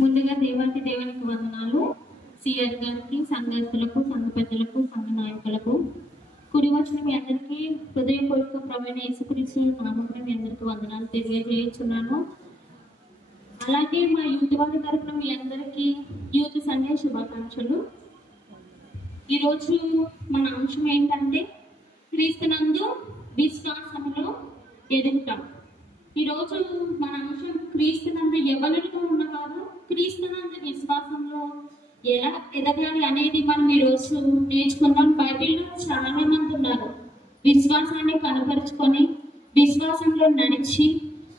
ముందుగా దేవునికి వందనాలు. సిఆర్ గారికి, సంఘస్థులకు, సంఘ పెద్దలకు, సంఘ నాయకులకు, కుడి వచ్చిన మీ అందరికీ హృదయపూర్వక ప్రవీణ యేసుక్రీస్తు నామమున మీ అందరికీ వందనాలు తెలియజేస్తున్నాను. అలాగే మా యూత్ వారి తరఫున మీ అందరికీ యూత్ సండే శుభాకాంక్షలు. ఈరోజు మన అంశం ఏంటంటే క్రీస్తునందు విశ్వాసములో ఎదుగుతాం. ఈరోజు మన అంశం క్రీస్తునందు ఎవరిలో ఉన్నవారు క్రీస్తునందు విశ్వాసంలో ఎలా ఎదగాలి అనేది మనం ఈరోజు నేర్చుకుందాం. బైబిల్లో చాలా మంది ఉన్నారు విశ్వాసాన్ని కనపరుచుకొని విశ్వాసంలో నడిచి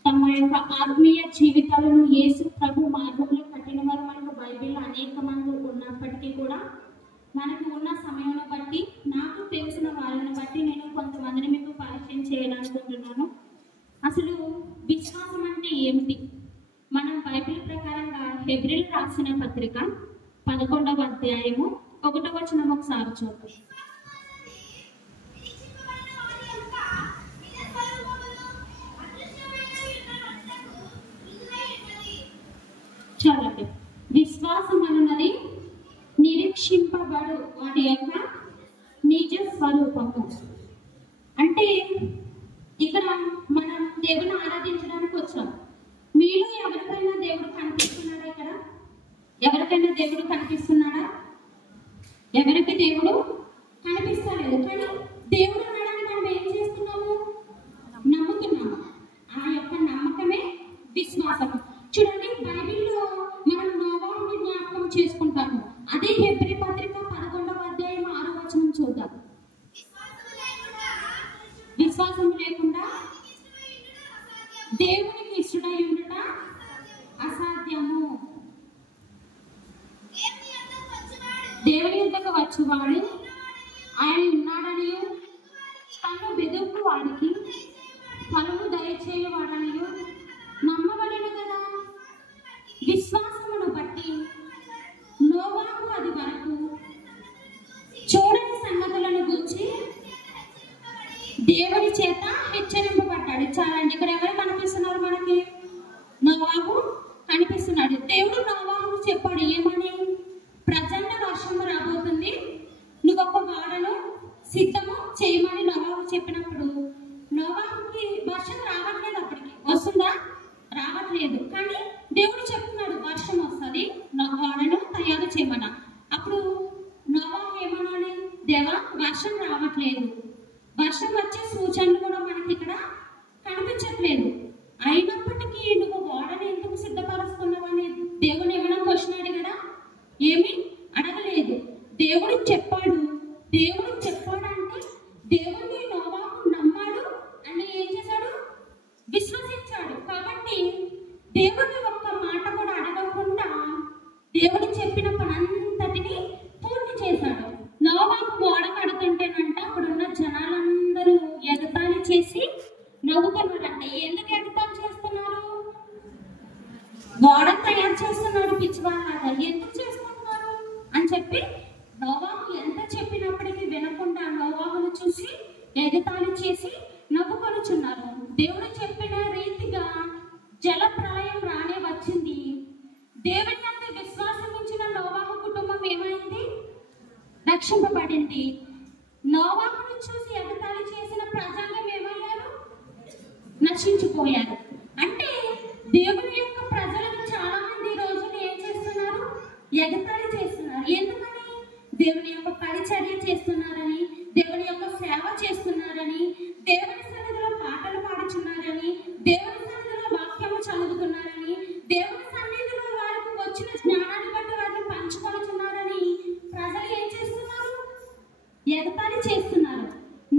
తమ యొక్క ఆత్మీయ జీవితాలను యేసు ప్రభు మార్గంలో కట్టిన వారు మనకు బైబిల్లో అనేక మంది ఉన్నప్పటికీ కూడా మనకు ఉన్న సమయాన్ని బట్టి నాకు తెలిసిన వారిని బట్టి నేను కొంతమందిని మీకు పరిచయం చేయాలనుకుంటున్నాను. అసలు విశ్వాసం అంటే ఏమిటి? మనం బైబిల్ ప్రకారంగా హెబ్రీయులకు రాసిన పత్రిక 11వ అధ్యాయము 1వ వచనం ఒకసారి చూద్దాం. చూడండి, విశ్వాసం అన్నది నిరీక్షింపబడు వాటి యొక్క నిజ స్వరూపము. అంటే ఇక్కడ మనం దేవుని ఆరాధించడానికి వచ్చాం. మీలో ఎవరికైనా దేవుడు కనిపిస్తున్నాడా? ఇక్కడ ఎవరికైనా దేవుడు కనిపిస్తున్నాడా? ఎవరికి దేవుడు కనిపిస్తలేదు. కానీ దేవుడు అనడానికి మనం ఏం చేస్తున్నాము? నమ్ముతున్నాము. ఆ యొక్క నమ్మకమే విశ్వాసం. చూడండి, బైబిల్లో మనం నోవాహుని జ్ఞాపకం చేసుకుంటాము. అదే హెబ్రీ పత్రిక 11వ అధ్యాయం 6వ వచనం చూద్దాం. విశ్వాసం లేకుండా దేవునికి ఇష్టడై ఉండుట అసాధ్యము. దేవుని యొద్దకు వచ్చేవాడు ఆయన ఉన్నాడని తను వెదుకు వాడికి ఫలము దయచేయవాడని నమ్మబడిన కదా. విశ్వాసమును బట్టి నోవాహు అది వరకు చూడని సంగతులను గురించి దేవుని చేత హెచ్చరింపబడ్డాడు. చాలండి, ఇక్కడ ఎవరు కనిపిస్తున్నారు మనకి? నోవాహు కనిపిస్తున్నాడు. దేవుడు నోవాహుకు చెప్పాడు ఏమని? ప్రచండ వర్షము రాబోతుంది, నువ్వు ఒక వాడను సిద్ధము చేయమని నోవాహు చెప్పినప్పుడు నోవాహుకి వర్షం రావట్లేదు. అప్పటికి వస్తుందా? రావట్లేదు. కానీ దేవుడు చెప్తున్నాడు వర్షం వస్తుంది, వాడను తయారు చేయమన్నా. అప్పుడు నోవాహు ఏమన్నాడు? దేవా, వర్షం రావట్లేదు, వర్షం వచ్చే సూచనలు కూడా మనకి ఇక్కడ కనిపించట్లేదు, అయినప్పటికీ నువ్వు వాడని ఎందుకు సిద్ధపరుస్తున్నావు అని దేవుడు ఏమైనా క్వశ్చన్ అడిగాడా? ఏమి అడగలేదు. దేవుడు చెప్పాడు. దేవుడు చెప్పాడంటే దేవుడిని నోవాహు నమ్మాడు అని ఏం చేశాడు? విశ్వసించాడు. కాబట్టి దేవుడిని ఒక్క మాట కూడా అడగకుండా దేవుడు చెప్పిన పనంతటిని పూర్తి చేశాడు. నోవాహు ఓడ కడుతుంటేనంట అక్కడున్న జనాలందరూ ఎగతాళి చేసి నవ్వుతున్నారంట. ఎందుకు ఎగతాళి చేస్తున్నారు? ఓడ తయారు చేస్తున్నాడు పిచ్చివాళ్ళగా, ఎందుకు చేస్తున్నారు అని చెప్పి నోవాహు ఎంత చెప్పినప్పటికీ వినకుండా నోవాహును చూసి ఎగతాళి చేసి నవ్వుకొనుచున్నారు. దేవుడు చెప్పిన రీతిగా జల ప్రళయం రానే వచ్చింది. దేవుని యందు విశ్వాసం ఉంచిన నోవాహు కుటుంబం ఏమైంది? రక్షింపబడింది. నోవాహును చూసి ఎగతాళి చేసిన ప్రజాంగం ఏమయ్యారు? నశించిపోయారు. అంటే దేవుని యొక్క ప్రజలకు చాలా మంది ఈ రోజులు ఏం చేస్తున్నారు? ఎగతాళి చేస్తున్నారు. ఎందుకని? దేవుని యొక్క పరిచర్య చేస్తున్నారని, దేవుని యొక్క సేవ చేస్తున్నారని, దేవుని సన్నిధిలో పాటలు పాడుచున్నారని, దేవుని సన్నిధిలో వాక్యము చదువుతున్నారని, దేవుని సన్నిధిలో వారికి వచ్చిన జ్ఞానాన్ని బట్టి వారిని పంచుకొనుచున్నారని ప్రజలు ఏం చేస్తున్నారు? ఎగతాళి చేస్తున్నారు.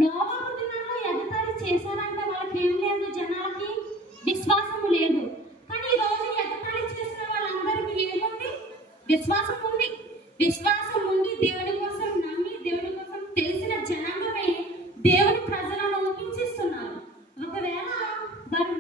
నోవాహు దినాల్లో ఎగతాళి చేశారంటే వాళ్ళకి ఏం లేదు, జనాలకి విశ్వాసము లేదు. కానీ ఈ రోజు ఎగతాళి చేసిన వాళ్ళందరికీ ఏముంది? విశ్వాసం ఉంది. విశ్వాసం ఉంది. దేవుని కోసం నమ్మి దేవుని కోసం తెలిసిన జనాంగమే దేవుని ప్రజలను హింసిస్తున్నారు. ఒకవేళ వారు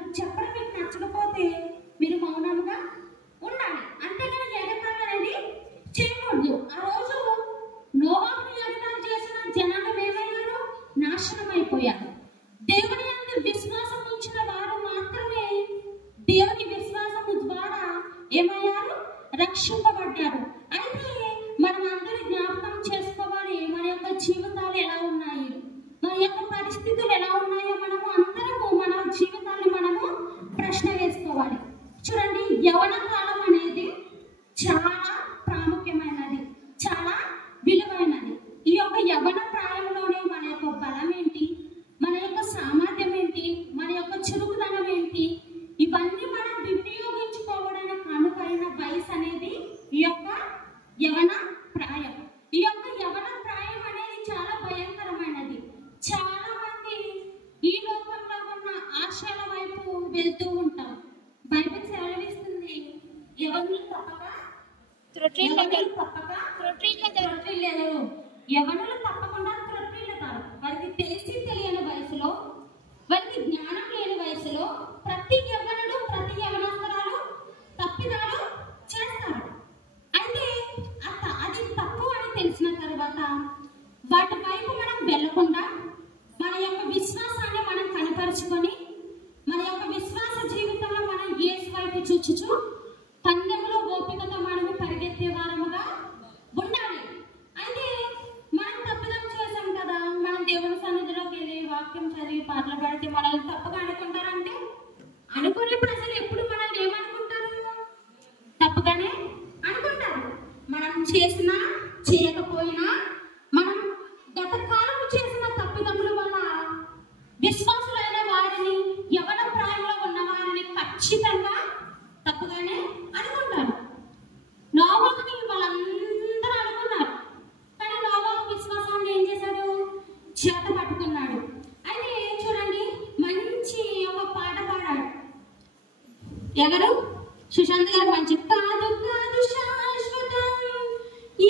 యవన కాలం అనేది చాలా ప్రాముఖ్యమైనది, చాలా విలువైనది. ఈ యొక్క యవన ప్రాయంలోనే మన యొక్క బలం ఏంటి, మన యొక్క సామర్థ్యం ఏంటి, మన యొక్క చురుకుదనం ఏంటి, ఇవన్నీ మనం వినియోగించుకోవడానికి అనుకైన వయసు అనేది ఈ యొక్క యవన ప్రాయం. ఈ యొక్క యవన ప్రాయం అనేది చాలా భయంకరమైనది. చాలా మంది ఈ లోకంలో ఉన్న ఆశల వైపు వెళ్తూ ఉంటాం. బైబిల్ సెలవిస్తుంది, యవనులు తప్పక యవనులు తప్పకుండా త్రొట్టిల్లుతారు. వారికి తెలిసి తెలియని వయసులో, వారికి జ్ఞానం లేని వయసులో ప్రతి యవనుడు, ప్రతి యవనస్తురాలు తప్పిదాలు చేస్తారు. అయితే అది తప్పు అని తెలిసిన తర్వాత వాటి వైపు మనం వెళ్ళకుండా మన యొక్క విశ్వాసాన్ని మనం కనపరుచుకొని మన యొక్క విశ్వాస జీవితంలో మనం యేసు వైపు చూచుచు పందెంలో ఓపికతో మనము పరిగెత్తే వారముగా ఉండాలి. అయితే మనం తప్పిదం చేసాం కదా, మనం దేవుని సన్నిధిలోకి వెళ్ళి వాక్యం చదివి పాటలు పాడితే మనల్ని తప్పుగా అనుకుంటారంటే అనుకునే ప్రజలు ఎప్పుడు మనల్ని ఏమనుకుంటారు? తప్పుగానే అనుకుంటారు. మనం చేసినా చేయకపోయినా మనం గత కాలం చేసిన తప్పిదముల వల్ల విశ్వాసులైన వారిని, యవన ప్రాయంలో ఉన్న వారిని ఖచ్చితంగా తప్పుగానే అనుకుంటారు. నోవాహుని వాళ్ళందరూ అనుకున్నారు, కానీ నోవాహు విశ్వాసాన్ని ఏం చేశాడు? చేత పట్టుకున్నాడు. అయితే చూడండి, మంచి ఒక పాట పాడాడు. ఎవరు? సుశాంత్ గారు. మంచి కాదు కాదు శాశ్వతం,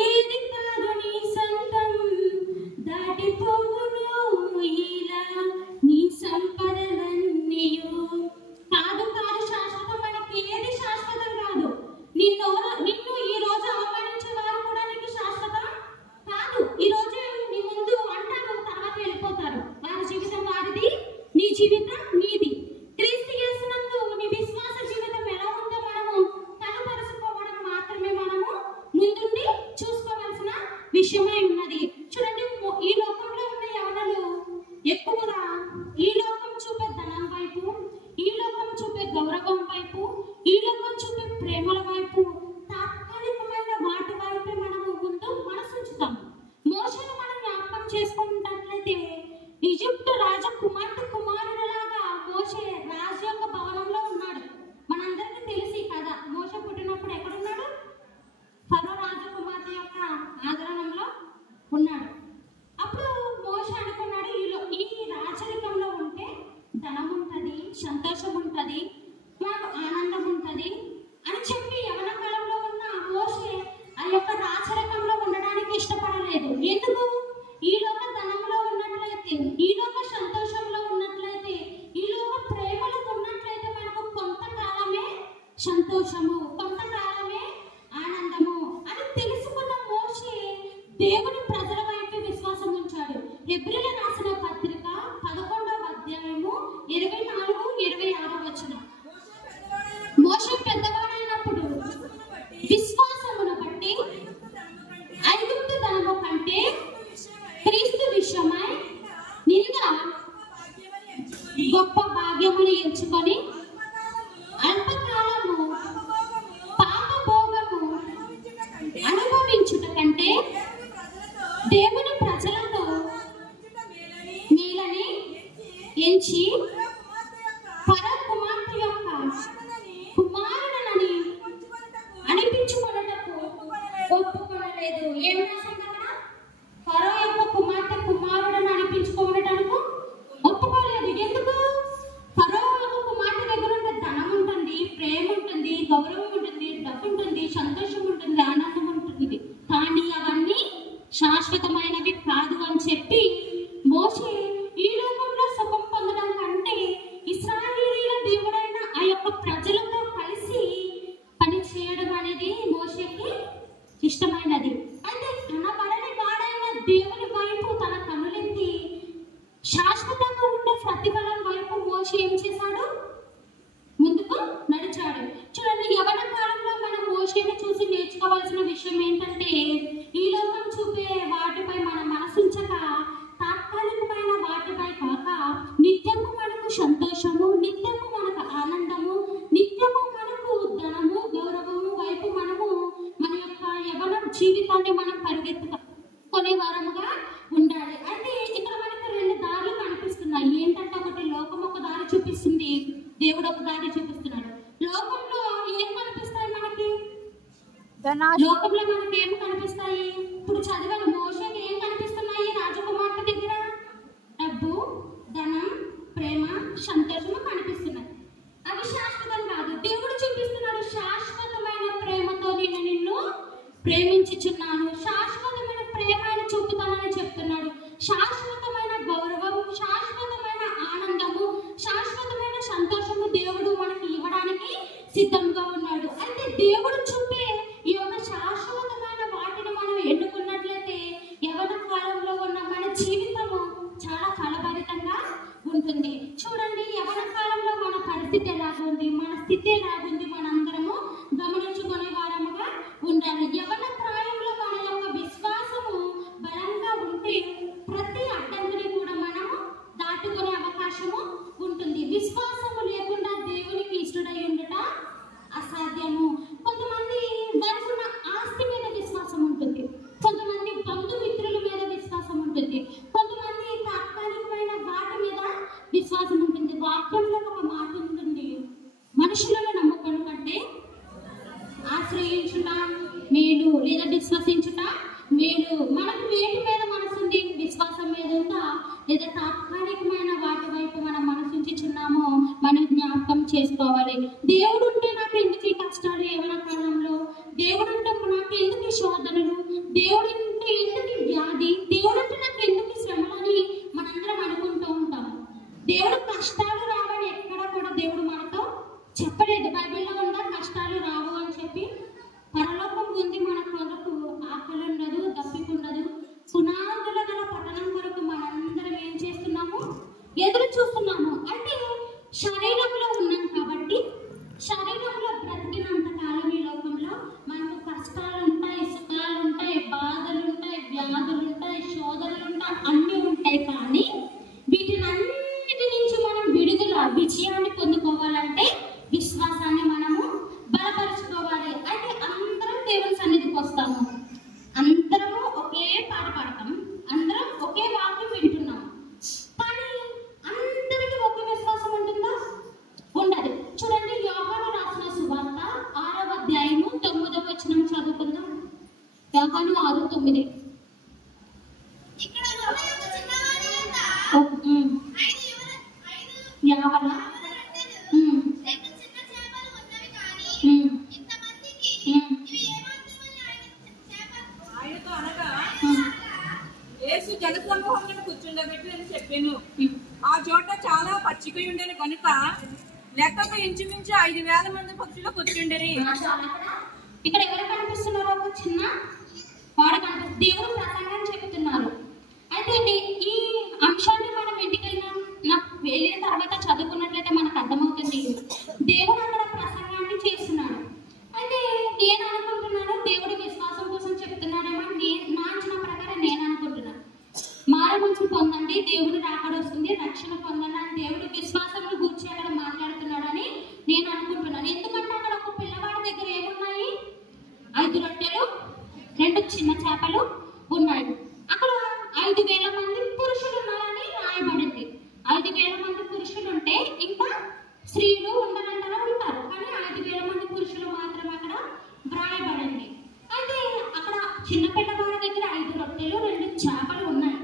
ఏది కాదు నీ సొంతం, దాటిపోవును ఇలా నీ సంపదలన్నీయు. కాదు కాదు శాశ్వతం, మనకి ఏది శాశ్వతం కాదు. నిన్ను ఈ రోజు అవమానించే వారు కూడా నీకు శాశ్వతం కాదు. ఈ రోజు నీ ముందు అంటారు, తర్వాత వెళ్ళిపోతారు. వారి జీవితం వారిది, నీ జీవితం నీది. క్రీస్తు యేసునందు నీ విశ్వాస జీవితం ఎలా ఉందో మనము కనపరుచుకోవడం మాత్రమే మనము ముందుండి చూసుకోవాల్సిన విషయమై ఉన్నది. చూడండి, ఈ లోకంలో ఉన్న యవనులు ఎక్కువగా ఈ లోకం చూపే ధనం వైపు, ఈ లోకం చూపే గౌరవం వైపు, ఈ లోకం చూపే ప్రేమల వైపు, తాత్కాలికమైన వాటి వైపే మనము ముందు మనసుంచుతాం. మోషేను మనం జ్ఞాపకం చేసుకున్నట్లయితే ఈజిప్టు కుమారుడులాగా మోషే రాజు యొక్క భవనంలో ఉన్నాడు. మనందరికీ తెలిసి కదా, మోషే పుట్టినప్పుడు ఎక్కడున్నాడు? ఫరో రాజకుమార్తె యొక్క ఆదరణంలో ఉన్నాడు. అప్పుడు మోషే అనుకున్నాడు, ఈ రాజరికంలో ఉంటే ధనం ఉంటుంది, సంతోషం ఉంటుంది, మాకు ఆనందం ఉంటుంది అని చెప్పి యవన కాలంలో ఉన్న మోషే ఆ యొక్క రాజరికంలో ఉండడానికి ఇష్టపడలేదు. ఎందుకు? ఈ లోక ధనంలో ఉన్నట్లయితే, ఈ లోక సంతోషంలో ఉన్నట్లయితే, ఈ లోక ప్రేమలో ఉన్నట్లయితే మనకు కొంతకాలమే సంతోషము, కొంతకాలమే ఆనందము అని తెలుసుకున్న మోషే దేవుని ప్రజల వైపు విశ్వాసం ఉంచాడు. హెబ్రీయులకు రాసిన పత్రిక 11వ అధ్యాయము 24-26 వచనం. మోషే పెద్దవాడైనప్పుడు విశ్వాసమును బట్టి ఐగుప్తు ధనము కంటే క్రీస్తు విషయమై నిన్న గొప్ప భాగ్యమును ఎంచుకొని అల్పకాలము పాపభోగము అనుభవించుట కంటే దేవుని ప్రజలతో మేలని ఎంచి పర కుమార్తె దేవుడు ఒక దారి చూపిస్తున్నాడు. లోకంలో ఏం కనిపిస్తాయి మనకి? లోకంలో మనకి ఏం కనిపిస్తాయి? ఇప్పుడు చదివిన మోషకి ఏం కనిపిస్తున్నాయి? రాజకుమార్తె దగ్గర డబ్బు, ధనం, ప్రేమ, సంతోషము కనిపిస్తున్నాయి. అవి శాశ్వతం కాదు. దేవుడు చూపిస్తున్నాడు, శాశ్వతమైన ప్రేమతో నేను నిన్ను ప్రేమించుచున్నాను, శాశ్వతమైన ప్రేమను చూపుతానని చెప్తున్నాడు. శాశ్వతమైన గౌరవము, శాశ్వతమైన ఆనందము, శాశ్వతమైన సంతోషము దేవుడు మనకి ఇవ్వడానికి సిద్ధంగా ఉన్నాడు. అయితే దేవుడు చూపే ఈ యొక్క శాశ్వతమైన వాటిని మనం ఎన్నుకున్నట్లయితే యవ్వన కాలంలో ఉన్న మన జీవితము చాలా ఫలభరితంగా ఉంటుంది. చూడండి, యవ్వన కాలంలో మన పరిస్థితి ఎలాగుంది, మన స్థితి ఎలాగుంది, మనందరము గమనించుకునే వారముగా ఉండాలి. యవ్వన ప్రాయంలో మన యొక్క విశ్వాసము బలంగా ఉంటే ప్రతి అడ్డంకిని కూడా మనము దాటుకునే అవకాశము ఉంటుంది. విశ్వాసము లేకుండా దేవునికి ఇష్టడై ఉండట అసాధ్యము. కొంతమంది వారికి ఉన్న ఆస్తి మీద విశ్వాసం ఉంటుంది, కొంతమంది బంధుమిత్రుల మీద విశ్వాసం ఉంటుంది, కొంతమంది తాత్కాలికమైన వాటి మీద విశ్వాసం ఉంటుంది. వాక్యంలో ఒక మాట ఉంటుంది, మనుషులను నమ్ముకోవడం కంటే ఆశ్రయించుట మేలు లేదా విశ్వసించుట మేలు. మనకు వేటి మీద మనసు ఉంది? విశ్వాసం మీద ఉందా? లేదా తాత్కాలికమైన వాటి వైపు మనం మనసుంచుచున్నామో మనం జ్ఞాపకం చేసుకోవాలి. దేవుడు ఉంటే నాకు ఎందుకు ఈ కష్టాలు యవ్వన కాలంలో, దేవుడు ఉంటే నాకు ఎందుకు ఈ శోధనలు, దేవుడు ఉంటే ఎందుకు ఈ వ్యాధి, దేవుడు ఉంటే నాకు ఎందుకు ఈ శ్రమలని మనందరం అనుకుంటూ ఉంటాము. దేవుడు కష్టాలు రావని ఎక్కడ కూడా దేవుడు మనతో చెప్పలేదు. బైబిల్లో ఉందా కష్టాలు రావు అని చెప్పి? పరలోకం ఉంది మన కొరకు, ఆకలి ఉండదు, దప్పిక ఉండదు. పునాదుల గల పట్టణం కొరకు మనందరం ఏం చేస్తున్నాము? ఎదురు చూస్తున్నాము. అంటే శరీరంలో ఉన్నాం కాబట్టి, శరీరంలో బ్రతికినంత కాలం ఈ లోకంలో మనకు కష్టాలు ఉంటాయి, సుఖాలు ఉంటాయి, బాధలు ఉంటాయి, వ్యాధులు ఉంటాయి, శోధనలు ఉంటాయి, అన్నీ ఉంటాయి. కానీ వీటినన్నిటి నుంచి మనం విడుదల, విజయాన్ని పొందుకోవాలంటే విశ్వాసాన్ని మనము బలపరుచుకోవాలి. అయితే అందరం దేవుని సన్నిధికి వస్తాము, అందరము ఒకే పాట పాడతాం, అందరం ఒకే వాక్యం వింటున్నాం. కానీ అందరికీ ఒకే విశ్వాసం ఉంటుందా? ఉండదు. చూడండి, యోహాను రాసిన సువార్త 6వ అధ్యాయము 9వ వచనం చదువుకుందాం. యోహాను 6:9. జనసమూహములను కూర్చుండబెట్టి అని చెప్పాను. ఆ చోట చాలా పచ్చిక ఉండేది కనుక లెక్కకు ఇంచుమించు 5,000 మంది పక్షులు కూర్చుండేరి. ఇక్కడ ఎవరు కనిపిస్తున్నారు? ఒక చిన్న వాడు కనిపిస్తుంది. దేవుడు ప్రసంగం చెప్తున్నారు. అయితే ఈ అంశాన్ని మనం ఇంటికి వెళ్ళిన తర్వాత చదువుకున్నట్లయితే మనకు అర్థమవుతుంది. దేవుడు అక్కడ ప్రసంగాన్ని చేస్తున్నాడు. అయితే నేను అనుకుంటున్నాను దేవుడు విశ్వాసం కోసం చెప్తున్నాడేమో నా అంచనా ప్రకారం నేను అనుకుంటున్నాను. మారమనసు పొందండి, దేవుడు రాకడ వస్తుంది, రక్షణ పొందండి అని దేవుడు విశ్వాసంలో కూర్చి అక్కడ మాట్లాడుతున్నాడని నేను అనుకుంటున్నాను. ఎందుకంటే అక్కడ ఒక పిల్లవాడి దగ్గర ఏమున్నాయి? 5 రొట్టెలు 2 చిన్న చేపలు ఉన్నాయి. అక్కడ 5,000 మంది పురుషులు ఉన్నారని రాయబడింది. 5,000 మంది పురుషులు ఉంటే ఇంకా స్త్రీలు ఉండరంటారా? ఉంటారు. కానీ 5,000 మంది పురుషులు మాత్రం అక్కడ వ్రాయబడింది. అయితే అక్కడ చిన్న పిల్లవాడి దగ్గర 5 రొట్టెలు 2 చేపలు ఉన్నాయి.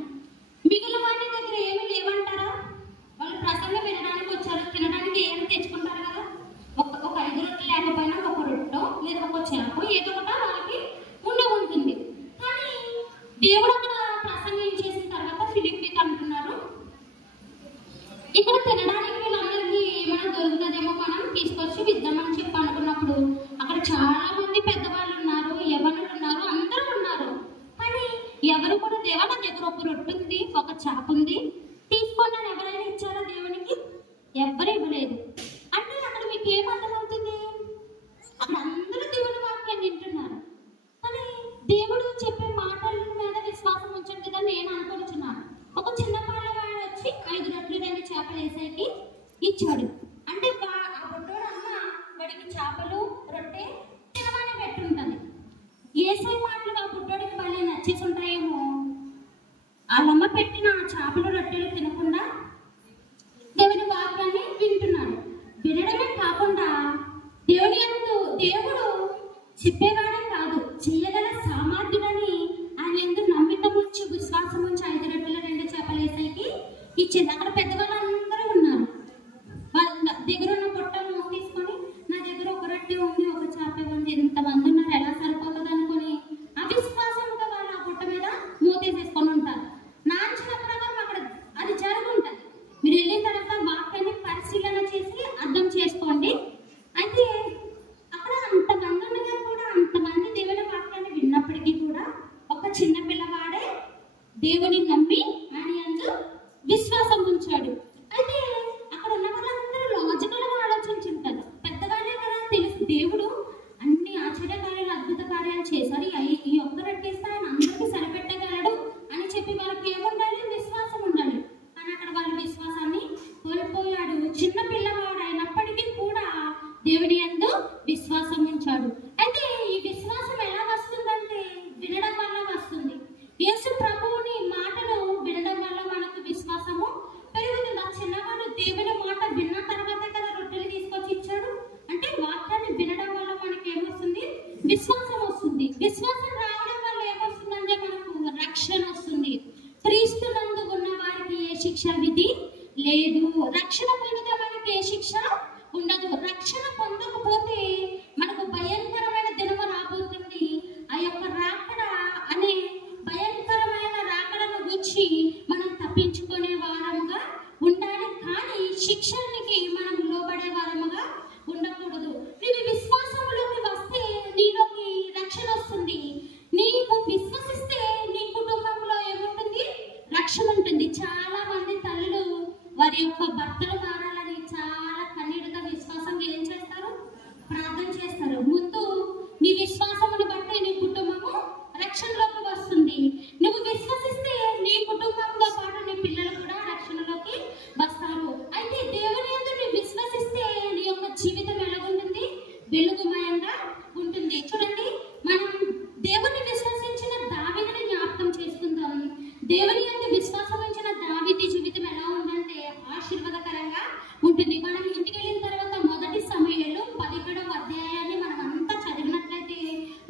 మిగిలిన వాటి దగ్గర ఏమి లేవంటారా? వాళ్ళు ప్రసంగం వినడానికి వచ్చారు, తినడానికి ఏమి తెచ్చుకుంటారు కదా. ఒక 5 రొట్టెలు లేకపోయినా ఒక రొట్టె లేదా ఒక చేప ఏదో ఒకటి వాళ్ళకి ఉంటుంది. కానీ దేవుడు అక్కడ ప్రసంగం చేసిన తర్వాత ఫిలిప్పీకి అంటున్నారు, ఇక్కడ తినడానికి వీళ్ళందరికీ ఏమైనా దొరుకుతుందేమో మనం తీసుకొచ్చి విద్దామని చెప్పి అనుకున్నప్పుడు అక్కడ చాలా మంది పెద్దవాళ్ళు ఉన్నారు, యవ్వనులు ఉన్నారు, అందరూ ఉన్నారు. కానీ ఎవరు కూడా దేవా నా దగ్గర ఒక రొట్టె ఉంది, ఒక చేప ఉంది, తీసుకొని నన్ను ఎవరైనా ఇచ్చారా దేవునికి? ఎవరు ఇవ్వలేదు. అంటే అక్కడ మీకు ఏం అర్థమవుతుంది? అక్కడ అందరూ దేవుని వాక్యం వింటున్నారు. కానీ దేవుడు చెప్పే మాటల మీద విశ్వాసం ఉంచండి కదా నేను అనుకుంటున్నాను. ఒక చిన్న పాలవాడు వచ్చి 5 రొట్టెలు 2 చేపలు వేసేకి ఇచ్చాడు. అంటే ఆ బుడ్డోడు అమ్మ వాడికి చేపలు రొట్టె తినమని పెట్టుంటది. ఏసై మాటలు ఆ బుడ్డోడికి భలే నచ్చేసి ఉంటాయేమో. వాళ్ళమ్మ పెట్టిన చేపలు రొట్టెలు తినకుండా దేవుని వాక్యాన్ని వింటున్నాడు. చెప్పేవాడే కాదు, చేయగల సామర్థ్యులని ఆయన ఎందుకు నమ్మిక ఉంచి విశ్వాసం ఉంచి 5 రొట్టెలు 2 చేపలు ఏసైకి ఇచ్చింది. అక్కడ పెద్దవాళ్ళందరూ ఉన్నారు. వాళ్ళ దగ్గర ఉన్న పొట్టను తీసుకొని నా దగ్గర 1 రొట్టె ఉంది 1 చేప ఉంది, ఇంతమంది ఉన్నారు ఎలా సరిపోతుంది అనుకుని అవిశ్వాసంగా వాళ్ళు ఆ పొట్ట మీద మూతేసేసుకొని ఉంటారు. నా అంచనా ప్రకారం అక్కడ అది జరుగుంటుంది. మీరు వెళ్ళిన తర్వాత వాక్యాన్ని పరిశీలన చేసి అర్థం చేసుకోండి. అయితే అక్కడ అంతమంది ఉండగా కూడా అంతమంది దేవుని వాక్యాన్ని విన్నప్పటికీ కూడా ఒక చిన్న పిల్లవాడే దేవుని నమ్మి ఆయన యందు విశ్వాసం ఉంచాడు. అయితే అక్కడ ఉన్న వాళ్ళందరూ లాజికల్ గా ఆలోచించుంటారు. పెద్దగానే కదా తెలుసు దేవుడు అన్ని ఆశ్చర్య కార్యాలు అద్భుత కార్యాలు చేశారు, ఈ ఒక్క రొట్టేస్తే ఆయన అందరికీ సరిపెట్టగలడు అని చెప్పి వాళ్ళకి ఏముండాలి? విశ్వాసం ఉండాలి. కానీ అక్కడ వాళ్ళ విశ్వాసాన్ని కోల్పోయాడు. చిన్న పిల్లవాడు అయినప్పటికీ కూడా దేవుని యందు విశ్వాసం ఉంచాడు. అయితే ఈ విశ్వాసం ఎలా వస్తుందంటే వినడం వల్ల వస్తుంది. యేసు ప్రభువుని మాటలు వినడం వల్ల మనకు విశ్వాసము పెరుగుతుంది. ఆ చిన్నవాడు దేవుని మాట విన్న తర్వాతే కదా రొట్టెలు తీసుకొచ్చి ఇచ్చాడు. అంటే వాక్యాన్ని వినడం వల్ల మనకి ఏమొస్తుంది? విశ్వాసం వస్తుంది. విశ్వాసం రావడం వల్ల ఏమొస్తుందంటే మనకు రక్షణ వస్తుంది. క్రీస్తునందు ఉన్న వారికి ఏ శిక్ష విధి లేదు. రక్షణ పొందితే మనకి ఏ శిక్ష ఉండదు. రక్షణ పొందకపోతే మనకు భయంకరమైన దినము రాబోతుంది. ఆ యొక్క రాకడ అనే భయంకరమైన రాకడను గురించి మనం తప్పించుకునే వారముగా ఉండాలి. కానీ శిక్షణకి మనం లోబడే వారముగా ఉండకూడదు. నీవు విశ్వాసంలోకి వస్తే నీలోకి రక్షణ వస్తుంది. నీవు విశ్వసిస్తే నీ కుటుంబంలో ఏముంటుంది? రక్షణ ఉంటుంది. చాలా మంది తల్లులు వారి యొక్క భర్తలు మారాలని చాలా కన్నీరుగా విశ్వాసంగా ఏం చేస్తారు? ప్రార్థన చేస్తారు. ముందు నీ విశ్వాసమును బట్టి నీ కుటుంబము రక్షణలోకి వస్తుంది. నువ్వు విశ్వసిస్తే నీ కుటుంబంతో పాటు నీ పిల్లలు కూడా రక్షణలోకి వస్తారు. అయితే దేవుని యందు నువ్వు విశ్వసిస్తే నీ యొక్క జీవితం ఎలాగుంటుంది? వెలుగుమయంగా ఉంటుంది. చూడండి, మనం దేవుని విశ్వసించిన దావీదుని జ్ఞాపకం చేసుకుందాం. దేవుని యందు విశ్వాసం ఉంచిన దావీదు జీవితం ఎలా ఉందంటే ఆశీర్వాదకరంగా ఉంటుంది. మనం ఇంటికి వెళ్ళిన తర్వాత మొదటి సమయంలో 17వ అధ్యాయాన్ని మనం అంతా చదివినట్లయితే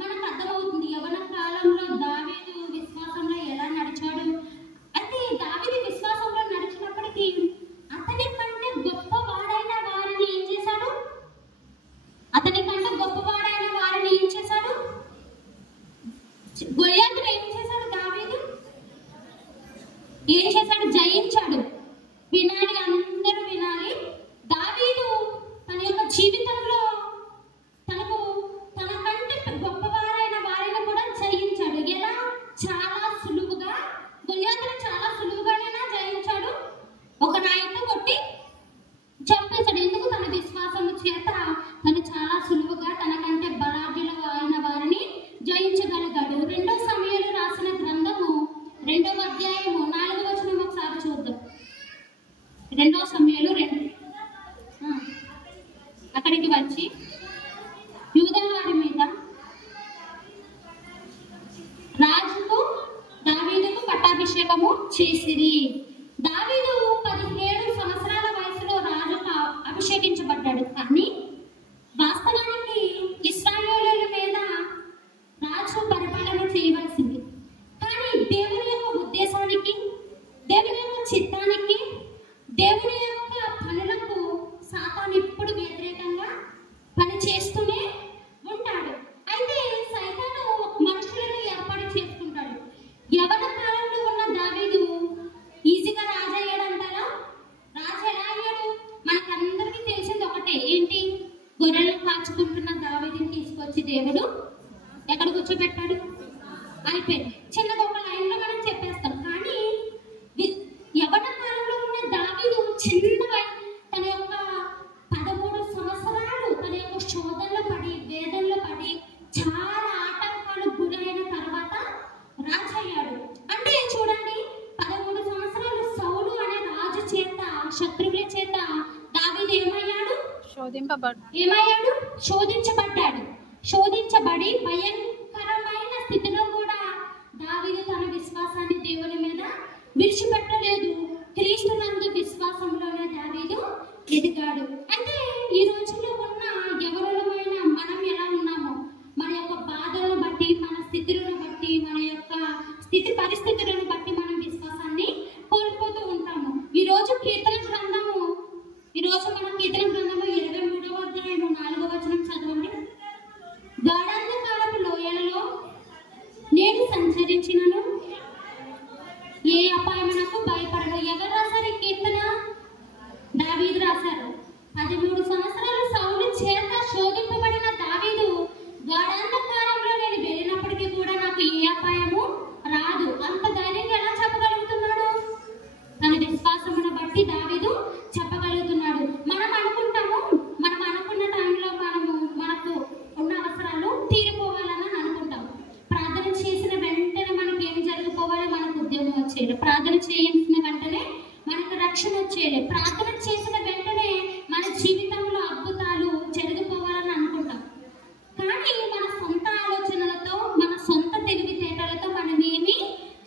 మనకు అర్థమవుతుంది యవ్వన కాలంలో దావీదు విశ్వాసంలో ఎలా నడిచాడు. అయితే దావీదు విశ్వాసంలో నడిచినప్పటికీ అతని కంటే గొప్పవాడైన వారిని ఏం చేశాడు? గొల్యాతును ఏం చేశాడు దావీదు? ఏం చేశాడు? జయించాడు. వినాలి, అందరూ వినాలి. దావీదు తన యొక్క జీవితంలో తనకంటే గొప్పవారైన వారిని కూడా జయించాడు. ఎలా? చాలా సులువుగా. గొల్యాతును చాలా సులువుగానే జయించాడు. ఒక రాయితో కొట్టి చంపేశాడు. ఎందుకు? తన విశ్వాసం చేత తను చాలా సులువుగా తనకంటే బలాఢ్యులు అయిన వారిని జయించగలిగాడు. 2 సమయాలు రాసిన గ్రంథము 2వ అధ్యాయము 4వ వచనం ఒకసారి చూద్దాం. 2 సమయాలు 2 అక్కడికి వచ్చి యూదా వారి మీద రాజుకు దావీదుకు పట్టాభిషేకము చేసిరి. దావీదు 17 సంవత్సరాల వయసులో రాజుగా అభిషేకించబడ్డాడు. కానీ వాస్తవానికి ఇశ్రాయేలీయుల మీద రాజు పరిపాలన చేయవలసింది. కానీ దేవుని యొక్క ఉద్దేశానికి, దేవుని యొక్క చిత్తానికి, దేవుని యొక్క పనులకు సాతాను ఎప్పుడు వ్యతిరేకంగా పని చేస్తూనే ఉంటాడు. అయితే సైతాను మనుషులను ఏర్పాటు చేసుకుంటాడు. యవ్వన కాలంలో ఉన్న దావీదు ఈజీగా రాజు అయ్యాడంటారా? రాజు ఎలా అయ్యాడు? మనకందరికీ తెలిసింది ఒకటే, ఏంటి? గొర్రెలను కాచుకుంటున్న దావీదుని తీసుకొచ్చి దేవుడు ఎక్కడ కూర్చోబెట్టాడు? అయిపోయింది. చిన్నగా ఒక లైన్లో మనం చెప్పేస్తాం. కానీ యవ్వన కాలంలో ఉన్న దావీదు తన యొక్క 13 సంవత్సరాలు తన యొక్క శోధనలో పడి, వేదనలో పడి, చాలా ఆటంకాలు గురైన తర్వాత రాజు అయ్యాడు. అంటే చూడండి, 13 సంవత్సరాలు సౌలు అనే రాజు చేత, శత్రువుల చేత దావీదు ఏమయ్యాడు? శోధించబడ్డాడు. శోధించబడి భయంకరమైన స్థితిలో కూడా దావీదు తన విశ్వాసాన్ని దేవుని మీద విడిచిపెట్టలేదు. క్రీస్తునందు విశ్వాసంలోనే దావీదు ఎదిగాడు. అంటే ఈ రోజుల్లో ఉన్న ఎవరమైన మనం ఎలా ఉన్నామో, మన యొక్క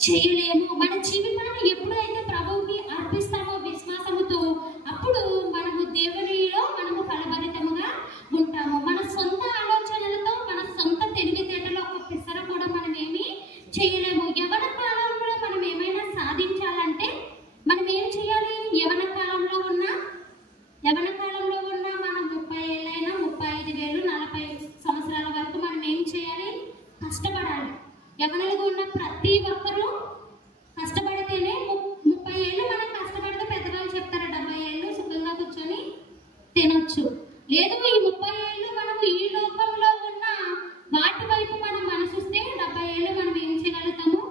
చేయలేము. మన జీవితాన్ని ఎప్పుడైతే ప్రభువుకి అర్పిస్తామో విశ్వాసముతో, అప్పుడు మనము దేవునిలో మనము ఫలభరితముగా ఉంటాము. మన సొంత ఆలోచనలతో, మన సొంత తెలివితేటలో ఒక పిసర కూడా మనం ఏమీ చేయలేము. యవ్వన కాలంలో మనం ఏమైనా సాధించాలంటే మనం ఏం చేయాలి? యవ్వన కాలంలో ఉన్న మనం 30 ఏళ్ళైనా 35 ఏళ్ళు 40 సంవత్సరాల వరకు మనం ఏం చేయాలి? కష్టపడాలి. యవ్వనులుగా ఉన్న ప్రతి ఒక్కరూ కష్టపడితేనే 30 ఏళ్ళు మనం కష్టపడితే పెద్దవాళ్ళు చెప్తారు 70 ఏళ్ళు సుఖంగా కూర్చొని తినొచ్చు. లేదు, ఈ 30 ఏళ్ళు మనం ఈ లోకంలో ఉన్న వాటి వైపు మనం మనసుస్తే 70 ఏళ్ళు మనం ఏం చేయగలుగుతాము?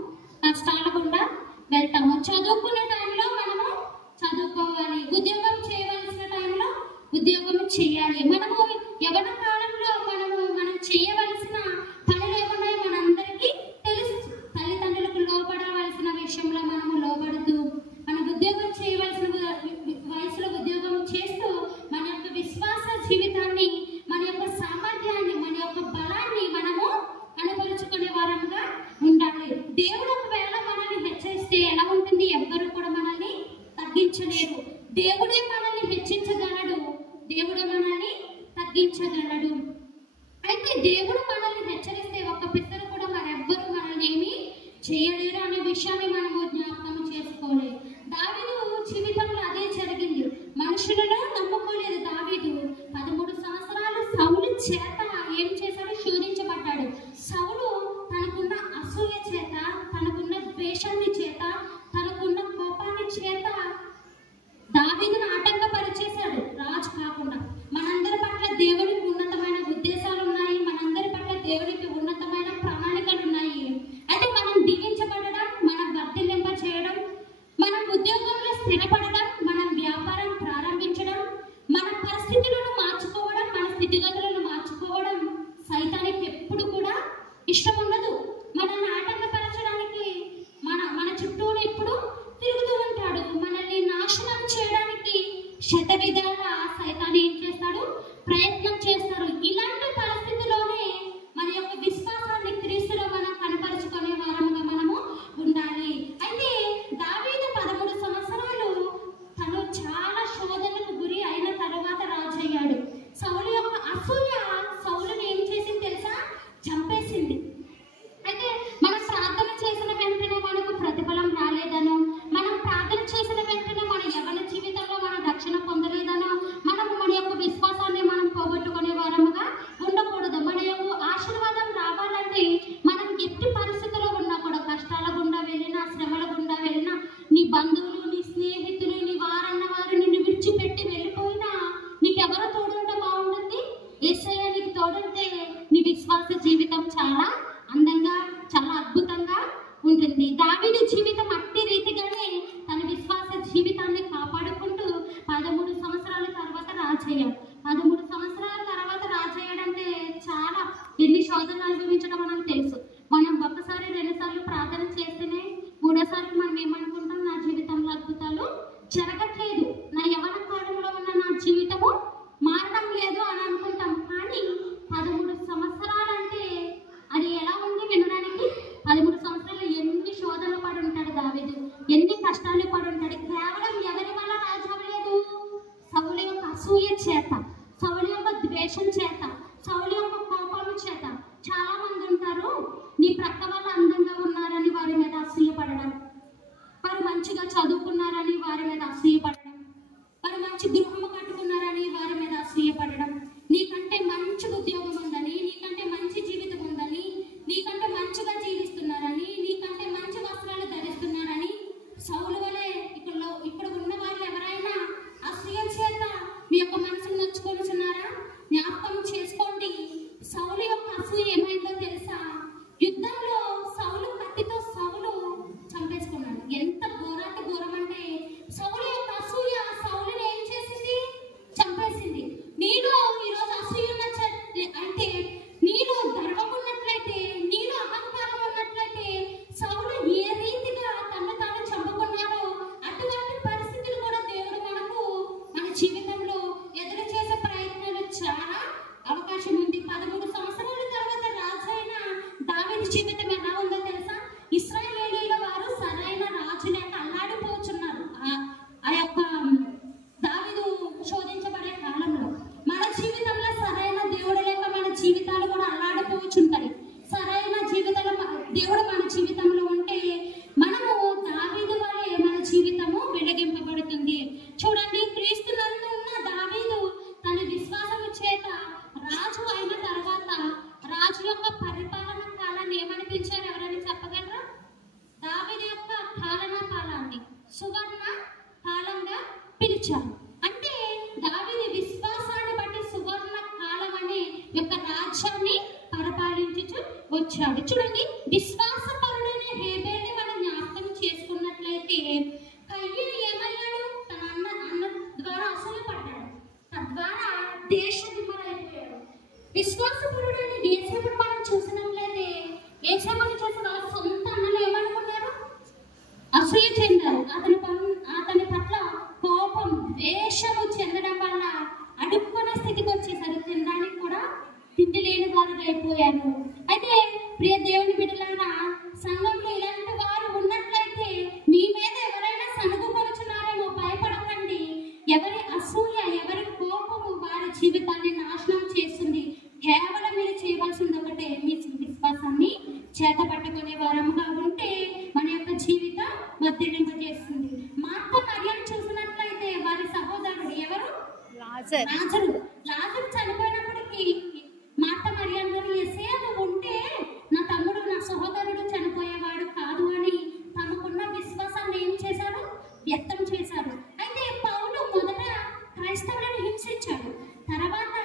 కష్టాల గుండా వెళ్తాము. చదువుకునే టైంలో మనము చదువుకోవాలి, ఉద్యోగం చేయవలసిన టైంలో ఉద్యోగం చేయాలి. మనము యవ్వన కాలంలో మనం చేయవలసిన పనులు ఏమున్నాయి మనందరికీ తెలుసు. తల్లిదండ్రులకు లోబడవలసిన విషయంలో మనము లోబడుతూ, మన ఉద్యోగం చేయవలసిన వయసులో ఉద్యోగం చేస్తూ, మన యొక్క విశ్వాస జీవితాన్ని, మన యొక్క సామర్థ్యాన్ని, మన యొక్క బలాన్ని మనము అనుభవించుకునే వారంగా ఉండాలి. దేవుడు ఒకవేళ మనల్ని హెచ్చరిస్తే ఎలా ఉంటుంది? ఎవ్వరూ కూడా మనల్ని తగ్గించలేరు. దేవుడే మనల్ని హెచ్చించగలడు, దేవుడే మనల్ని తగ్గించగలడు. అయితే దేవుడు మనల్ని హెచ్చరిస్తే ఒక్క పిసరు కూడా మరెవ్వరూ మనల్ని ఏమీ చేయలేరు అనే విషయాన్ని మనము జ్ఞాపకం చేసుకోవాలి. దావీదు జీవితంలో అదే జరిగింది. మనుషులను నమ్ముకోలేదు దావీదు. 13 సంవత్సరాలు సౌలు చేత ఏం చేశాడు? శోధించబడ్డాడు. సౌలు తనకున్న అసూయ చేత, తనకున్న ద్వేషాన్ని చేత, తనకున్న కోపాన్ని చేత దావీదును ఆటంకపరిచేశాడు రాజు కాకుండా. మనందరి పట్ల దేవునికి ఉన్నతమైన ఉద్దేశాలు ఉన్నాయి, మనందరి పట్ల దేవునికి ఉన్నతమైన ప్రణాళికలు ఉన్నాయి. అయితే మనం దీవించబడడం, మనం వర్ధిల్లింప చేయడం, మనం ఉద్యోగంలో స్థిరపడడం, మనం వ్యాపారం ప్రారంభించడం, మన పరిస్థితులను మార్చుకోవడం, మన స్థితిగతులను మార్చుకోవడం సైతానికి ఎప్పుడు కూడా ఇష్టం ఉండదు. మనల్ని ఆటంకపరచడానికి మన చుట్టూను ఎప్పుడు తిరుగుతూ ఉంటాడు. మనల్ని నాశనం చేయడానికి శతవిధాల సైతాన్ని ఏం చేస్తాడు? ప్రయత్నం చేస్తారు. ఇలాంటి పరిస్థితిలోనే మన యొక్క విశ్వాసాన్ని క్రీస్తులో మనం కనపరుచుకునే వారముగా మనము ఉండాలి. అయితే దావీదు 13 సంవత్సరాలు తను చాలా శోధనకు గురి అయిన తర్వాత రాజు అయ్యాడు. సౌలు యొక్క అసూయ సౌలుని ఏం చేసింది తెలుసా? చంపేసింది. అయితే మనం ప్రార్థన చేసిన వెంటనే మనకు ప్రతిఫలం రాలేదనో, మనం ప్రార్థన చేసిన వెంటనే మన యవ్వన జీవితంలో మనం రక్షణ పొందలేదనో, మనం మన యొక్క విశ్వాసాన్ని మనం పోగొట్టుకునే వారముగా ఉండకూడదు. మన యొక్క ఆశీర్వాదం రావాలంటే మనం ఎట్టి పరిస్థితుల్లో ఉన్నా కూడా, కష్టాల గుండా వెళ్ళినా, శ్రమల గుండా వెళ్ళినా, నీ బంధువులు, నీ స్నేహితులు, నీ వారన్న వారు నిన్ను విడిచిపెట్టి వెళ్ళిపోయినా నీకెవరో తోడుంటే బాగుంటుంది? యేసయ్య నీకు తోడుంటే నీ విశ్వాస జీవితం చాలా అందంగా, చాలా అద్భుతంగా ఉంటుంది. దావీదు జీవితం అట్టి రీతిగానే తన విశ్వాస జీవితాన్ని కాపాడుకుంటూ 13 సంవత్సరాల తర్వాత రాజయ్యాడు. 13 సంవత్సరాల తర్వాత రాజయ్యాడంటే చాలా ఎన్ని శోధనలు అనుభవించడం మనకు తెలుసు. మనం ఒకసారి 2 సార్లు ప్రార్థన చేస్తేనే మూడోసారి మనం ఏమనుకుంటాం? నా జీవితంలో అద్భుతాలు జరగట్లేదు, నా యవ్వన కాలంలో ఉన్న నా జీవితము మారడం లేదు అని అనుకుంటాం. కానీ విశ్వాసపరుడైన యేసేపుని మనం చూసినట్లయితే యేసేపుని చూసి వాళ్ళ సొంత అన్నలు ఏమనుకున్నారు? అసూయ చెందారు. అతని పట్ల కోపం, ద్వేషము చెందడం వల్ల అడుక్కున్న స్థితికి వచ్చేసారు. తినడానికి కూడా తిండి లేని వారు అయిపోయారు. అయితే ప్రియ దేవుని బిడ్డలారా, సంఘంలో ఇలాంటి వారు ఉన్నట్లయితే మీ మీద ఎవరైనా సనుగుపరుచున్నారేమో భయపడకండి. ఎవరి అసూయ, ఎవరి కోపము వారి జీవితాన్ని నాశనం చేస్తుంది. కేవలం మీరు చేయవలసింది ఒకటే, మీ విశ్వాసాన్ని చేత పట్టుకునే వారముగా ఉంటే మన యొక్క జీవితం వర్ధిల్లింపజేస్తుంది. మార్త మరియను చూసినట్లయితే వారి సహోదరుడు ఎవరు? లాజరు చనిపోయినప్పటికీ మార్త మరియందరూ యేసయ్య నువ్వు ఉంటే నా తమ్ముడు, నా సహోదరుడు చనిపోయేవాడు కాదు అని తమకున్న విశ్వాసాన్ని ఏం చేశారు? వ్యక్తం చేశారు. అయితే పౌలు మొదట క్రైస్తవులను హింసించాడు. తర్వాత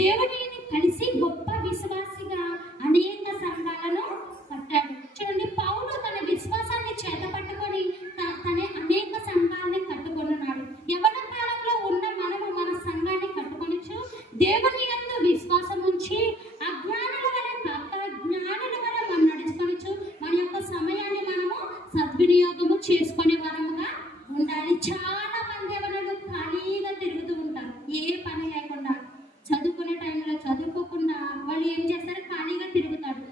దేవునిని కలిసి గొప్ప విశ్వాసిగా అనేక సంఘాలను కట్టాడు. చూడండి, పౌలు తన విశ్వాసాన్ని చేత పట్టుకొని తనే అనేక సంఘాలని కట్టుకున్నాడు. యవ్వన కాలంలో ఉన్న మనము మన సంఘాన్ని కట్టుకొనొచ్చు. దేవుని యందు విశ్వాసం ఉంచి అజ్ఞానులుగా కాక జ్ఞానులుగా మనం నడుచుకొనొచ్చు. మన యొక్క సమయాన్ని మనము సద్వినియోగము చేసుకునే వారముగా ఉండాలి. చాలా మంది ఎవరైనా ఖాళీగా తిరుగుతూ ఉంటారు, ఏ పని లేకుండా. చదువుకునే టైంలో చదువుకోకుండా వాళ్ళు ఏం చేస్తారు? ఖాళీగా తిరుగుతారు.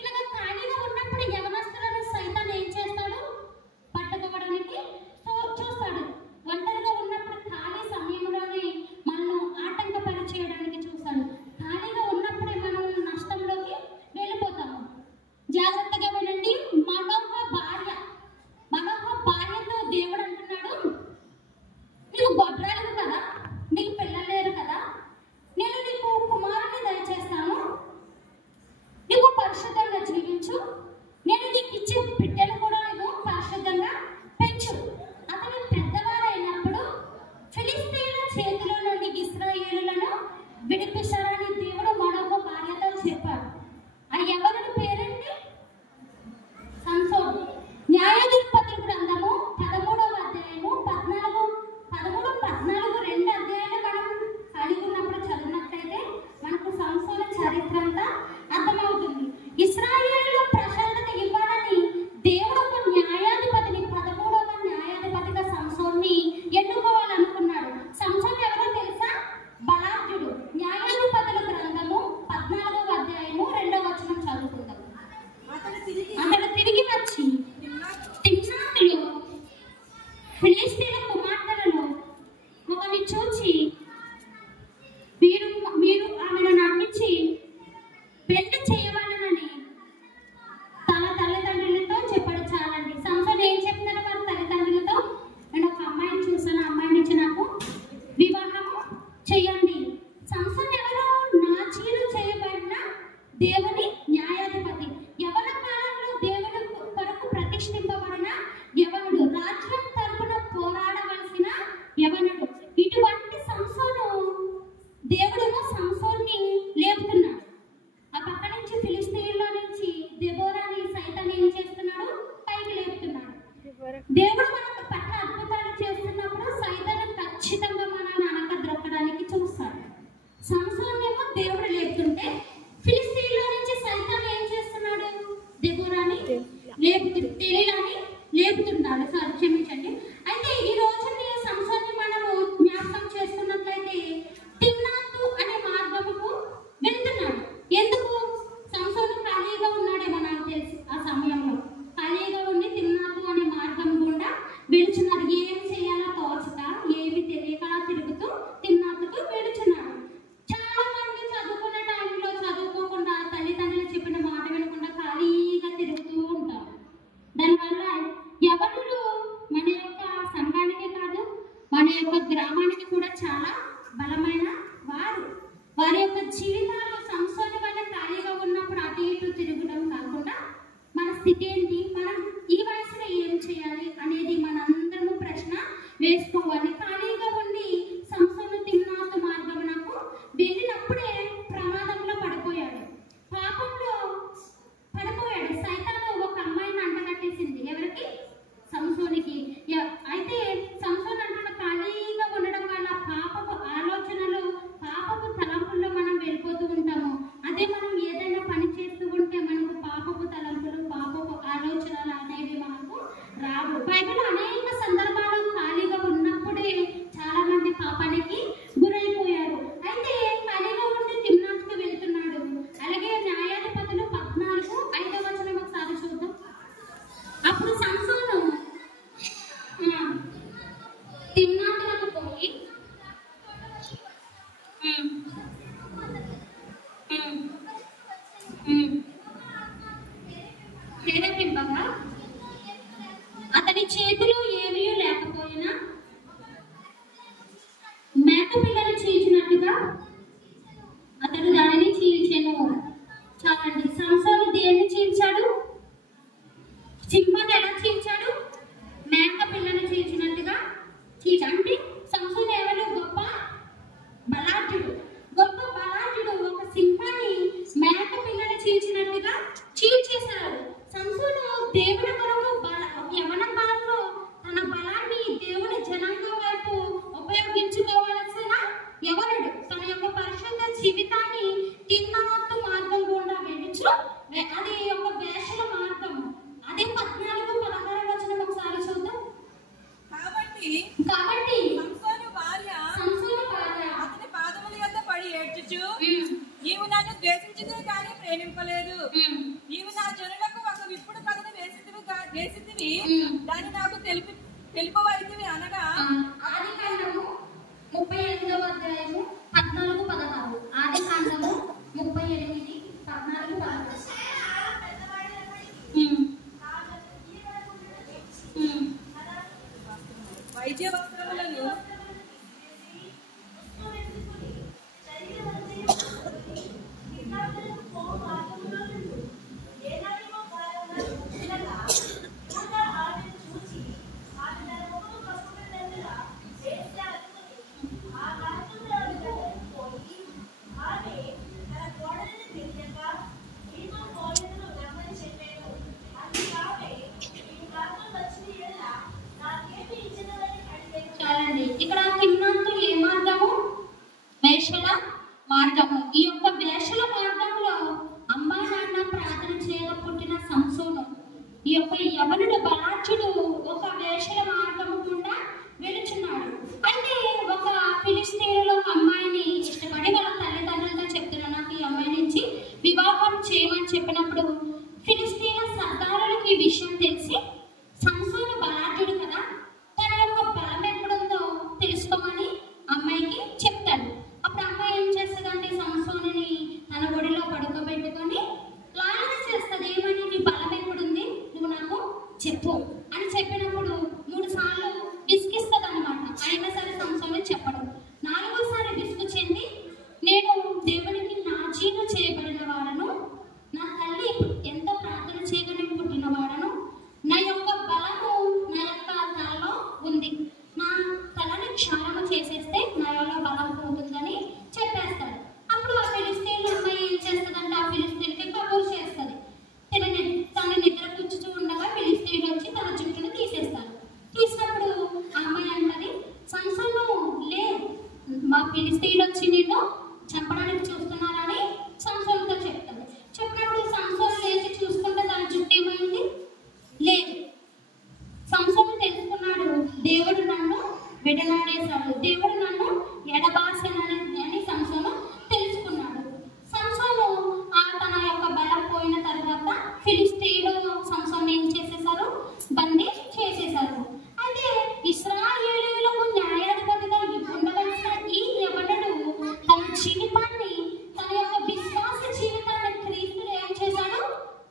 ఇలాగ ఖాళీగా ఉన్నప్పుడు యవనస్తులను సైతాన్ని ఏం చేస్తాడు? పట్టుకోవడానికి చూస్తాడు. ఒంటరిగా ఉన్నప్పుడు ఖాళీ సమయంలోనే మనం ఆటంకపరిచేయడానికి చూస్తాడు. ఖాళీగా ఉన్నప్పుడే మనం నష్టంలోకి వెళ్ళిపోతాము. జాగ్రత్తగా వినండి. మనోహ భార్యతో దేవుడు అంటున్నాడు, నీకు గొడ్రాలు కదా, నీకు పిల్లలు లేరు కదా, నేను నీకు కుమారుని దయచేస్తాను, నీకు పరిశుద్ధంగా జీవించు, నేను నీకు ఇచ్చే బిడ్డలు కూడా నువ్వు పరిశుద్ధంగా పెంచు. అతను పెద్దవాడైనప్పుడు ఫిలిస్తీయుల చేతిలో నుండి ఇశ్రాయేలులను విడిపిస్తారని దేవుడు మనోహ భార్యతో చెప్పాడు. ఆ యవనుడి పేరేంటి? సంసోను. న్యాయాధిపతుల గ్రంథము 13వ అధ్యాయము 13, 14 అధ్యాయాలు మనం కలిగి ఉన్నప్పుడు చదివినట్లయితే మనకు సంసోను చరిత్ర అంతా అర్థమవుతుంది. ఇశ్రాయేలులో ప్రశాంతత ఇవ్వాలని దేవుడు ఒక న్యాయాధిపతిని, 13వ న్యాయాధిపతిగా సంసోన్ని ఎన్నుకోవాలనుకున్నాడు. సంసోను ఎవరో తెలుసా? బలాఢ్యుడు. న్యాయాధిపతుల గ్రంథము 14వ అధ్యాయము 2వ వచనం చదువుకుందాం. అతడు తిరిగి వచ్చి తిమ్నాతులో ఫిలిష్తీయుల కుమార్తెలలో ఒకరిని చూచి మీరు ఆమెను నమ్మించి పెళ్లి చేయవాలని తన తల్లిదండ్రులతో చెప్పాడు. చాలండి. సంసోను ఏం చెప్తున్నాడు వారి తల్లిదండ్రులతో? నేను ఒక అమ్మాయిని చూసాను, అమ్మాయిని ఇచ్చి నాకు వివాహము చేయండి. సంసోను ఎవరు? నాజీరు చేయబడిన దేవుని న్యాయాధిపతి. యవన కాలంలో దేవుని కొరకు ప్రతిష్ఠింపబడిన యవనుడు, రాజ్యం తరపున పోరాడవలసిన యవనుడు. ఇటువంటి సంసోను దేవుడును సంసోన్ని లేపుతున్నాడు. ఆ పక్క నుంచి ఫిలిస్తీయుల్లో నుంచి దెబోరాని సైతాన్ని ఏం చేస్తున్నాడు? పైకి లేపుతున్నాడు. దేవుడు మనకు పట్ల అద్భుతాలు చేస్తున్నప్పుడు సైతాన్ని ఖచ్చితంగా మనల్ని అనకద్రొక్కడానికి చూస్తాడు. సంసోన్నేమో దేవుడు లేపుతుంటే ఫిలిస్తీయుల్లో నుంచి సైతాన్ని ఏం చేస్తున్నాడు? దెబోరాని తెలియని లేపుతున్నాడు. సార్ క్షమించండి. అయితే ఈ రోజు సంసోన్ని మనము జ్ఞాపకం చేస్తున్నట్లయితే తిమ్నాతు అనే మార్గముకు వెళ్తున్నాడు. ఎందుకు? సంసోను ఖాళీగా ఉన్నాడేమో నాకు తెలిసి. ఆ సమయంలో ఖాళీగా ఉండి తిమ్నాతు అనే మార్గం గుండా వెళుచున్నారు. ఏం చేయాలో తోచక, ఏమి తెలియక తిరుగుతూ తిమ్నాతుకు వెళుచున్నాడు. చాలా మంది చదువుకునే టైంలో చదువుకోకుండా తల్లిదండ్రులు చెప్పిన మాట వినకుండా ఖాళీగా తిరుగుతూ ఉంటారు. దానివల్ల యవనులు మన యొక్క సంఘానికి కాదు, మన యొక్క గ్రామానికి కూడా చాలా బలమైన వారు. వారి యొక్క జీవితాలు సంసోను వల్ల ఖాళీగా ఉన్నప్పుడు అటు ఇటు తిరగడం కాకుండా మన స్థితి ఏంటి, మనం ఈ వయసులో ఏం చేయాలి అనేది మనందరము ప్రశ్న వేసుకోవాలి. ఖాళీగా ఉండి సంసోను తిమ్నాతు మార్గమునకు వెళ్ళినప్పుడే ప్రమాదంలో పడిపోయాడు, పాపంలో పడిపోయాడు. సైతాను ఒక అమ్మాయిని అంటగట్టేసింది. ఎవరికి? సంసోనికి. అయితే సంసోను అంటున్న ఖాళీగా ఉండడం వల్ల పాపపు ఆలోచనలు, పాపపు తలంపుల్లో మనం వెళ్ళిపోతూ ఉంటాము. దేన్ని చీల్చాడు? సింహాన్ని ఎలా చీల్చాడు? మేక పిల్లని చీల్చినట్టుగా అంటే సంసోను ఎవరు? గొప్ప బలాఢ్యుడు. గొప్ప బలాఢ్యుడు ఒక సింహాన్ని మేక పిల్లని చీల్చినట్టుగా చీల్చేశాడు. సంసోను దేవుని కొరకు యవన కాలంలో తన బలాన్ని దేవుని జనాంగం వైపు ఉపయోగించుకోవాల్సిన యవనుడు తన యొక్క పరిశుద్ధ జీవితాన్ని తిమ్నాతు మార్గం గుండా వెళ్చు. అది ఒక వేషల మార్గం. అదే 14-16 వచనం ఒకసారి చూద్దాం. కాబట్టి సంసోను భార్య అతని పాదముల యొద్ద పడి ఏడ్చుచు, నీవు నన్ను ద్వేషించితివి కానీ ప్రేమింపలేదు. నీవు నా జనులకు ఒక విప్పుడు కథను వేసితివి, దాన్ని నాకు తెలుపవైతివి అనగా. ఆదికాండము 38వ అధ్యాయము 14-16. ఆదికాండము 38-14-16. వైద్య వస్త్రములను ఇక్కడ తిమ్నాతు ఏ మార్గము? వేషల మార్గము. ఈ యొక్క వేషల మార్గంలో అమ్మా నాన్న ప్రార్థన చేయగా పుట్టిన సంసోను ఈ యొక్క యవనుడు బలాఢ్యుడు ఒక వేషల మార్గము గుండా వెళుచున్నాడు. అంటే ఒక ఫిలిస్తీన్లో ఒక అమ్మాయిని ఇష్టపడి వాళ్ళ తల్లిదండ్రులతో చెప్తున్నారు, నాకు ఈ అమ్మాయిని ఇచ్చి వివాహం చేయమని చెప్పినప్పుడు ఫిలిస్తీన్ల సర్దారులకు ఈ విషయం తెలిసి సంసోను బలాఢ్యుడు కదా, తన యొక్క బలం ఎక్కడుందో తెలుసుకోమని అమ్మాయికి చెప్తాడు. అప్పుడు అమ్మాయి ఏం చేస్తుందంటే సంసోనుని తన ఒడిలో పడుకోబెట్టుకొని లాలన చేస్తుంది. ఏమని? నీ బలం ఎక్కడుంది, నువ్వు నాకు చెప్పు అని చెప్పినప్పుడు 3 సార్లు విసిగిస్తుంది అనమాట. అయినా సరే సంసోను చెప్పడు. 4వసారి విసుగు చెంది, నేను దేవునికి నాజీను చేయబడిన వాడను, నా తల్లి ఎంతో ప్రార్థన చేయగానే పుట్టిన వాడను, నా యొక్క బలము నా యొక్క తలలో ఉంది, నా తలని క్షారము చేసేస్తే నాలో బలం పోతుందని చెప్పేస్తాడు. అప్పుడు ఆ ఫిలిస్తీన్ల అమ్మాయి ఏం చేస్తుందంటే ఆ ఫిలిస్తీన్కి కబూరు చేస్తుంది. తన నిద్ర కూర్చుతూ ఉండగా ఫిలిస్తీన్లు వచ్చి తన జుట్టును తీసేస్తారు. తీసినప్పుడు ఆ అమ్మాయి అంటది, సంసోను లే, మా ఫిలిస్తీన్లు వచ్చి నిన్ను చంపడానికి చూస్తున్నారని సంసోనుతో చెప్తుంది. చెప్పినప్పుడు సంసోను లేచి చూసుకుంటే తన జుట్టు ఏమైంది? లేదు. సంసోను తెలుసుకున్నాడు, దేవుడు నన్ను విడనాడేశాడు, దేవుడు నన్ను ఎడబాసనని సంసోను తెలుసుకున్నాడు. సంసోను తన యొక్క బలం పోయిన తర్వాత ఫిలిస్తీన్లు సంసోను ఏం చేసేశారు? బందీ చేసేశారు. అయితే ఇశ్రాయేలీయులకు న్యాయాధిపతిగా ఉండవలసిన ఈ యవనుడు తన జీవితాన్ని, తన యొక్క విశ్వాస జీవితాన్ని క్రీస్తుడు ఏం చేశాడు?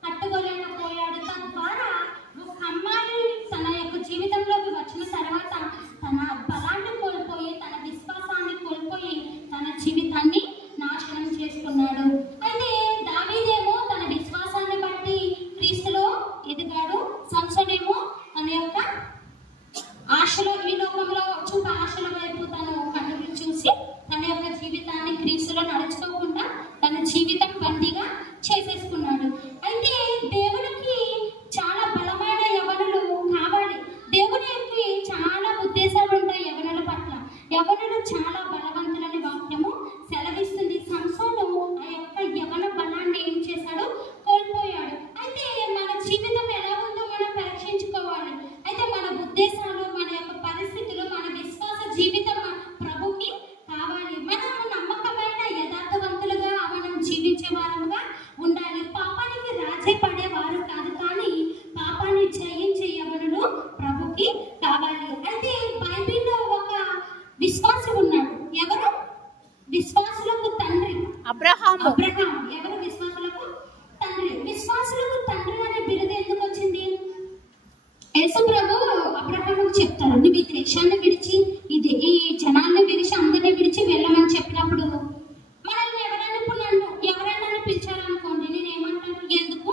కట్టుకోలేకపోయాడు. తద్వారా ఒక అమ్మాయి తన యొక్క జీవితంలోకి వచ్చిన తర్వాత తన బలాన్ని కోల్పోయి, తన విశ్వాసాన్ని కోల్పోయి తన జీవితాన్ని నాశనం చేసుకున్నాడు. అయితే దావీదేమో తన విశ్వాసాన్ని బట్టి క్రీస్తులో ఎదిగాడు. సంసోనేమో తన యొక్క ఆశలో, ఈ లోకంలో చూప ఆశల వైపు తను కన్నులు చూసి తన యొక్క జీవితాన్ని క్రీస్తులో నడుచుకోకుండా తన జీవితం బందీగా చేసేసుకున్నాడు. అయితే దేవునికి చాలా బలమైన యవనులు కావాలి. దేవునికి చాలా ఉద్దేశాలు ఉంటాయి యవనుల పట్ల. యవనులు చాలా బలవంతులని వాక్యము సెలవిస్తుంది. సంసోను ఆ యొక్క యవన బలాన్ని ఏం చేశాడు? కోల్పోయాడు. అయితే మన జీవితం ఎలా ఉందో మనం పరీక్షించుకోవాలి. అయితే మన ఉద్దేశాలు, మన యొక్క పరిస్థితులు, మన విశ్వాస జీవితం ప్రభుకి కావాలి. మనం నమ్మకమైన యథార్థవంతులుగా మనం జీవించే వారముగా ఉండాలి. పాపానికి రాజీ పడేవారు కాదు, కానీ పాపాన్ని జయించే యవనులు ప్రభుకి కావాలి. అయితే బైబిల్లో ఒక విశ్వాసి ఉన్నాడు. ఎవరు? విశ్వాసులకు తండ్రి అబ్రహాం. ఎవరు? విశ్వాసులకు తండ్రి. విశ్వాసులకు తండ్రి అనే బిరుదు ఎందుకు వచ్చింది? యేసు ప్రభు అబ్రహాముకు చెప్తారు, నువ్వు ఈ దేశాన్ని విడిచి ఈ జనాన్ని విడిచి అందరినీ విడిచి వెళ్ళమని చెప్పినప్పుడు మనల్ని ఎవరైనా పిలిచారనుకోండి, నేను ఏమంటాను? ఎందుకు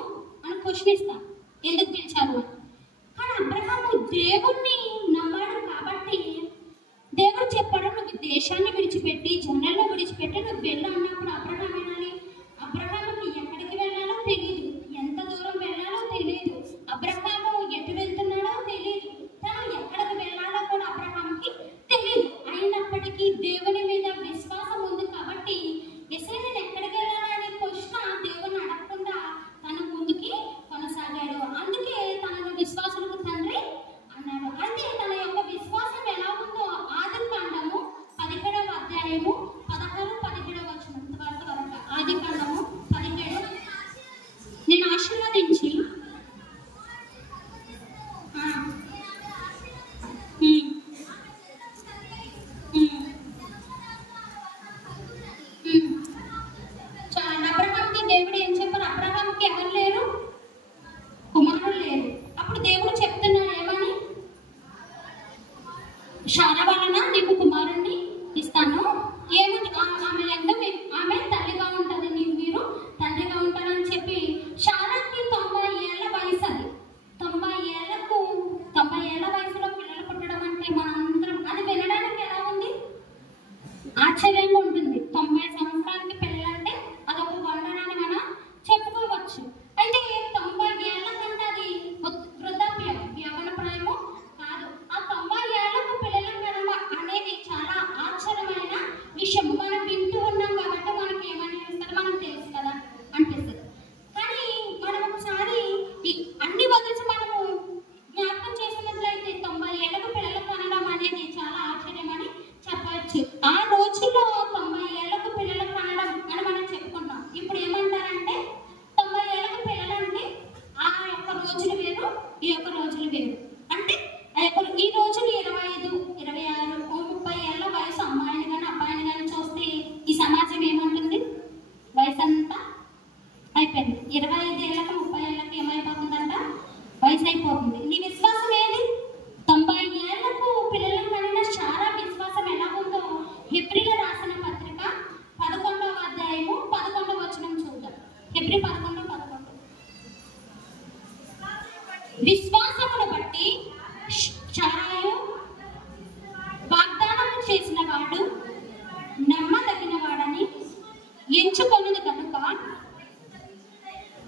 ఉన్నది కనుక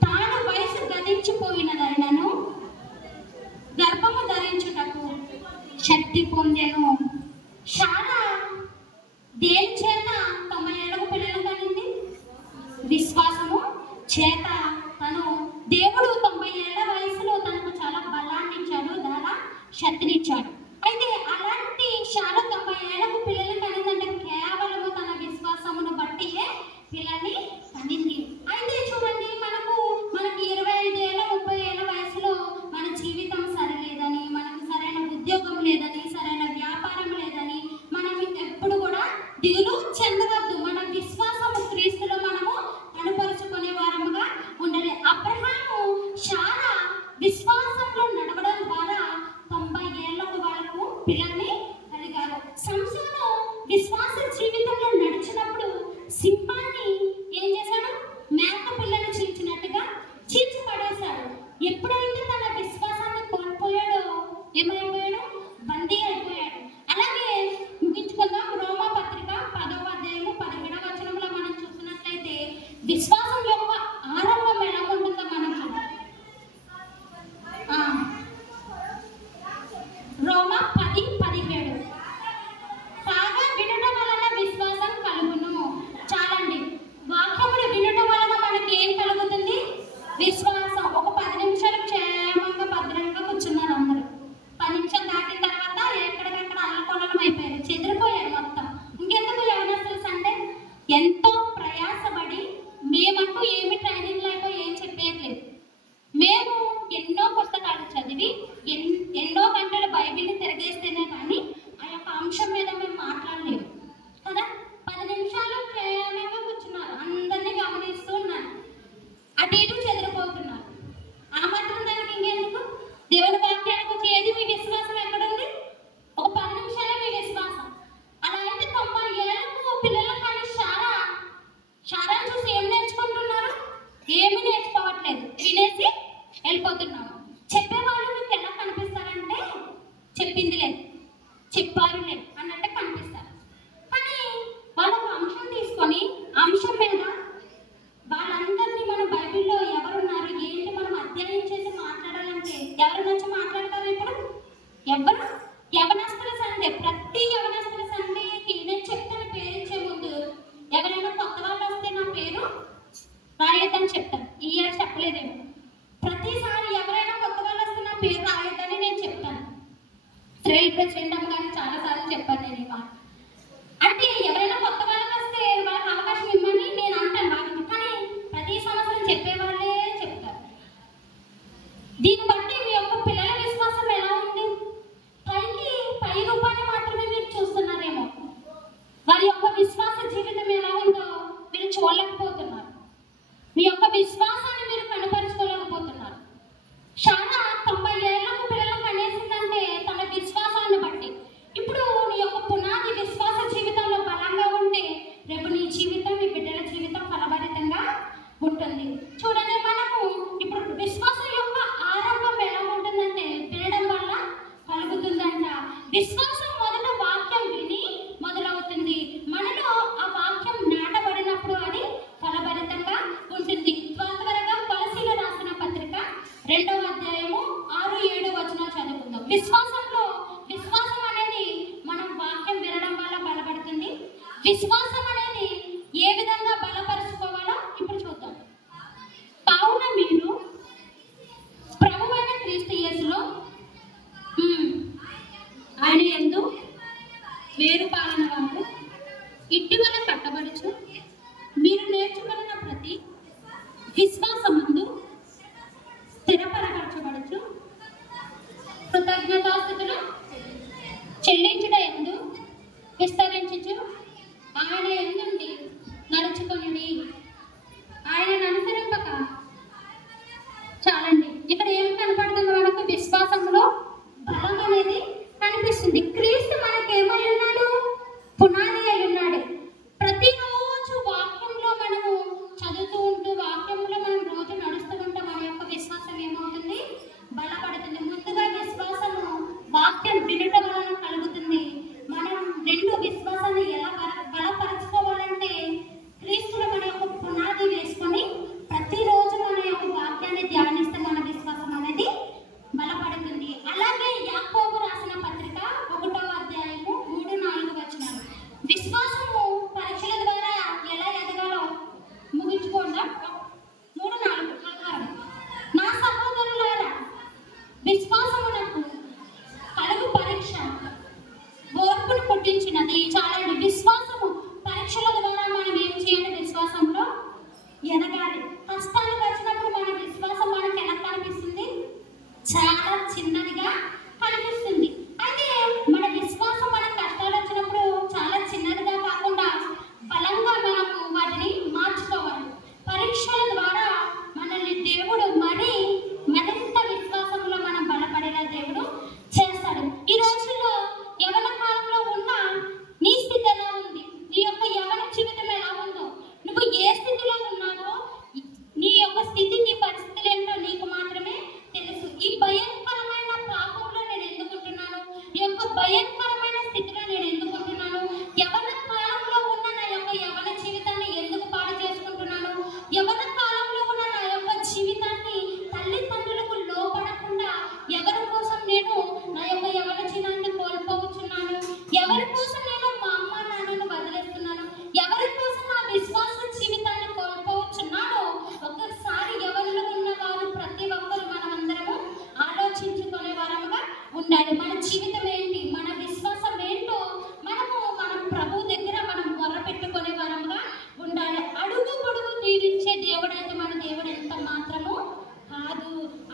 తాను వయసు గతించిపోయినదైనను గర్భము ధరించుటకు శక్తి పొందెను. శారా దేని చేత 90 ఏళ్ళకు పిల్లలు కనింది? విశ్వాసము చేత. తను దేవుడు 90 ఏళ్ల వయసులో తనకు చాలా బలాన్ని ఇచ్చాడు, చాలా శక్తినిచ్చాడు. అయితే అలాంటి శారా 90 ఏళ్లకు పిల్లలు కనిందంటే కేవలము తన విశ్వాసమును బట్టియే పిల్లని కనింది. అయితే చూడండి, మనకి 25 ఏళ్ళ 30 ఏళ్ళ వయసులో మన జీవితం సరిలేదని, మనకు సరైన ఉద్యోగం లేదని, సరైన వ్యాపారం లేదని మనం ఎప్పుడు కూడా దిగులు చెందవద్దు. మన విశ్వాసము క్రీస్తులో మనము కనుపరుచుకునే వారముగా ఉండాలి. అబ్రహాము శారా విశ్వాసంలో నడవడం ద్వారా 90 ఏళ్లకు వాళ్ళకు పిల్లల్ని కలిగారు. సంసోను విశ్వాస జీవితంలో నడిచినప్పుడు సింహాన్ని ఏం చేశాడు? మేక పిల్లని చీల్చినట్టుగా చీల్చి పడేశాడు. ఎప్పుడైతే తన విశ్వాసాన్ని కోల్పోయాడో ఏమైపోయాడు? బందీ అయిపోయాడు. అలాగే ముగించుకుందాం. రోమా పత్రిక 10వ అధ్యాయము 17వ వచనంలో మనం చూసినట్లయితే విశ్వాసం యొక్క ఆరంభం ఎలా ఉంటుందో మనం చూద్దాం. రోమా 10:17 కాగా వినుట వలన విశ్వాసం కలుగును. చాలండి, వాక్యములు వినుట వలన మనకి ఏం కలుగుతుంది? విశ్వాసం. ఒక 10 నిమిషాలు క్షేమంగా భద్రంగా కూర్చున్నారు అందరూ. 10 నిమిషాలు దాటిన తర్వాత ఎక్కడికక్కడ అల్లకొల్లం అయిపోయారు, చెదిరిపోయారు మొత్తం. ఇంకెందుకు యవనస్తులు సండే? ఎంతో ప్రయాసపడి మేమంటూ ఏమి ట్రైనింగ్ లేకో ఏం చెప్పేయట్లేదు. మేము ఎన్నో పుస్తకాలు చదివి ఎన్నో గంటల బైబిల్ని తిరగేస్తేనే కానీ ఆ యొక్క అంశం మీద మేము మాట్లాడలేము కదా. 10 నిమిషాలు క్షేమంగా కూర్చున్నారు, అందరినీ గమనిస్తూ ఉన్నారు, అటు ఇటు చెదిరిపోతున్నారు. ఆ మాత్రం దానికి ఇంకెందుకు? దేవుని వాక్యానికి వచ్చి ఏది మీ విశ్వాసం ఎక్కడుంది? ఒక 10 నిమిషాలే మీ విశ్వాసం. అలా అయితే 90 ఏళ్ళకు పిల్లలు కానీ శారా చూసి ఏం నేర్చుకుంటున్నారు? ఏమి నేర్చుకోవట్లేదు, వినేసి వెళ్ళిపోతున్నాము. చెప్పేవాళ్ళు మీకు ఎలా కనిపిస్తారంటే చెప్పింది లేదు, చెప్పారు లేదు అన్నట్టు కనిపిస్తారు. కానీ వాళ్ళకు అంశం తీసుకొని అంశం మీద వాళ్ళందరినీ మన బైబిల్లో ఎవరున్నారు ఏంటి మనం అధ్యయనం చేసి మాట్లాడాలంటే ఎవరు వచ్చి మాట్లాడతారు? ఇప్పుడు ఎవరు? యవనస్తుల సండే. ప్రతి యవనస్తుల సండేకి నేను చెప్తాను పేరించే ముందు ఎవరైనా కొత్త వాళ్ళు వస్తే నా పేరు రాయొద్దని చెప్తాను. ఈ ఇయర్ చెప్పలేదేమో. ప్రతిసారి ఎవరైనా కొత్త వాళ్ళు వస్తే నా పేరు రాయొద్దని నేను చెప్తాను. శ్రేల్ ప్రెసిడెంట్ అమ్మ గారిని చాలాసార్లు చెప్పాను నేను ఈ మాట. అంటే ఎవరైనా కొత్త వాళ్ళకి వస్తే వాళ్ళకి అవకాశం ఇవ్వమని నేను అంటాను వాళ్ళకి. కానీ ప్రతి సంవత్సరం చెప్పేవాళ్ళే చెప్తారు. దీన్ని బట్టి మీ యొక్క పిల్లల విశ్వాసం ఎలా ఉంది? పై రూపాన్ని మాత్రమే మీరు చూస్తున్నారేమో, వారి యొక్క విశ్వాస జీవితం ఎలా ఉందో మీరు చూడలేకపోతున్నారు. మీ యొక్క విశ్వాసాన్ని మీరు కనపరుచుకోలేకపోతున్నారు. శారా 90 ఏళ్లకు పిల్లలకు అనేసిందంటే తన విశ్వాసాన్ని బట్టి. ఇప్పుడు నీ యొక్క పునాది విశ్వాస జీవితంలో బలంగా ఉంటే రేపు నీ జీవితం, నీ బిడ్డల జీవితం ఫలభరితంగా ఉంటుంది. చూడండి, మనము ఇప్పుడు విశ్వాసం యొక్క ఆరంభం ఎలా ఉంటుందంటే వినడం వల్ల కలుగుతుందంట. విశ్వాసం మొదట వాక్యం విని మొదలవుతుంది. మనలో ఆ వాక్యం నాటబడినప్పుడు అది ఫలభరితంగా ఉంటుంది. త్వరగా కొలసీలు రాసిన పత్రిక 2వ అధ్యాయము 6-7 వచనాలు చదువుకుందాం. విశ్వాసం అనేది మనం వాక్యం వినడం వల్ల బలపడుతుంది. విశ్వాసం అనేది ఏ విధంగా బలపరుచుకోవాలో ఇప్పుడు చూద్దాం. కావున మీరు ప్రభువైన క్రీస్తు యేసులో ఆయన యందు వేరు పాలన వారు ఇటీవల కట్టబడుచు మీరు నేర్చుకున్న ప్రతి విశ్వాసమందు స్థిరపరచబడుచు కృతజ్ఞతాస్తుతులు చెల్లించుట యందు విస్తరించుచు ఆయన యందుండి నడుచుకొనుడి. ఆయనను అనుసరింపక. చాలండి, ఇక్కడ ఏమి కనపడుతుంది? మనకు విశ్వాసంలో బలం అనేది కనిపిస్తుంది. క్రీస్తు మనకి ఏమై ఉన్నాడు? పునాది అయి ఉన్నాడు. ప్రతిరోజు వాక్యంలో మనము చదువుతూ ఉంటూ వాక్యంలో మనం రోజు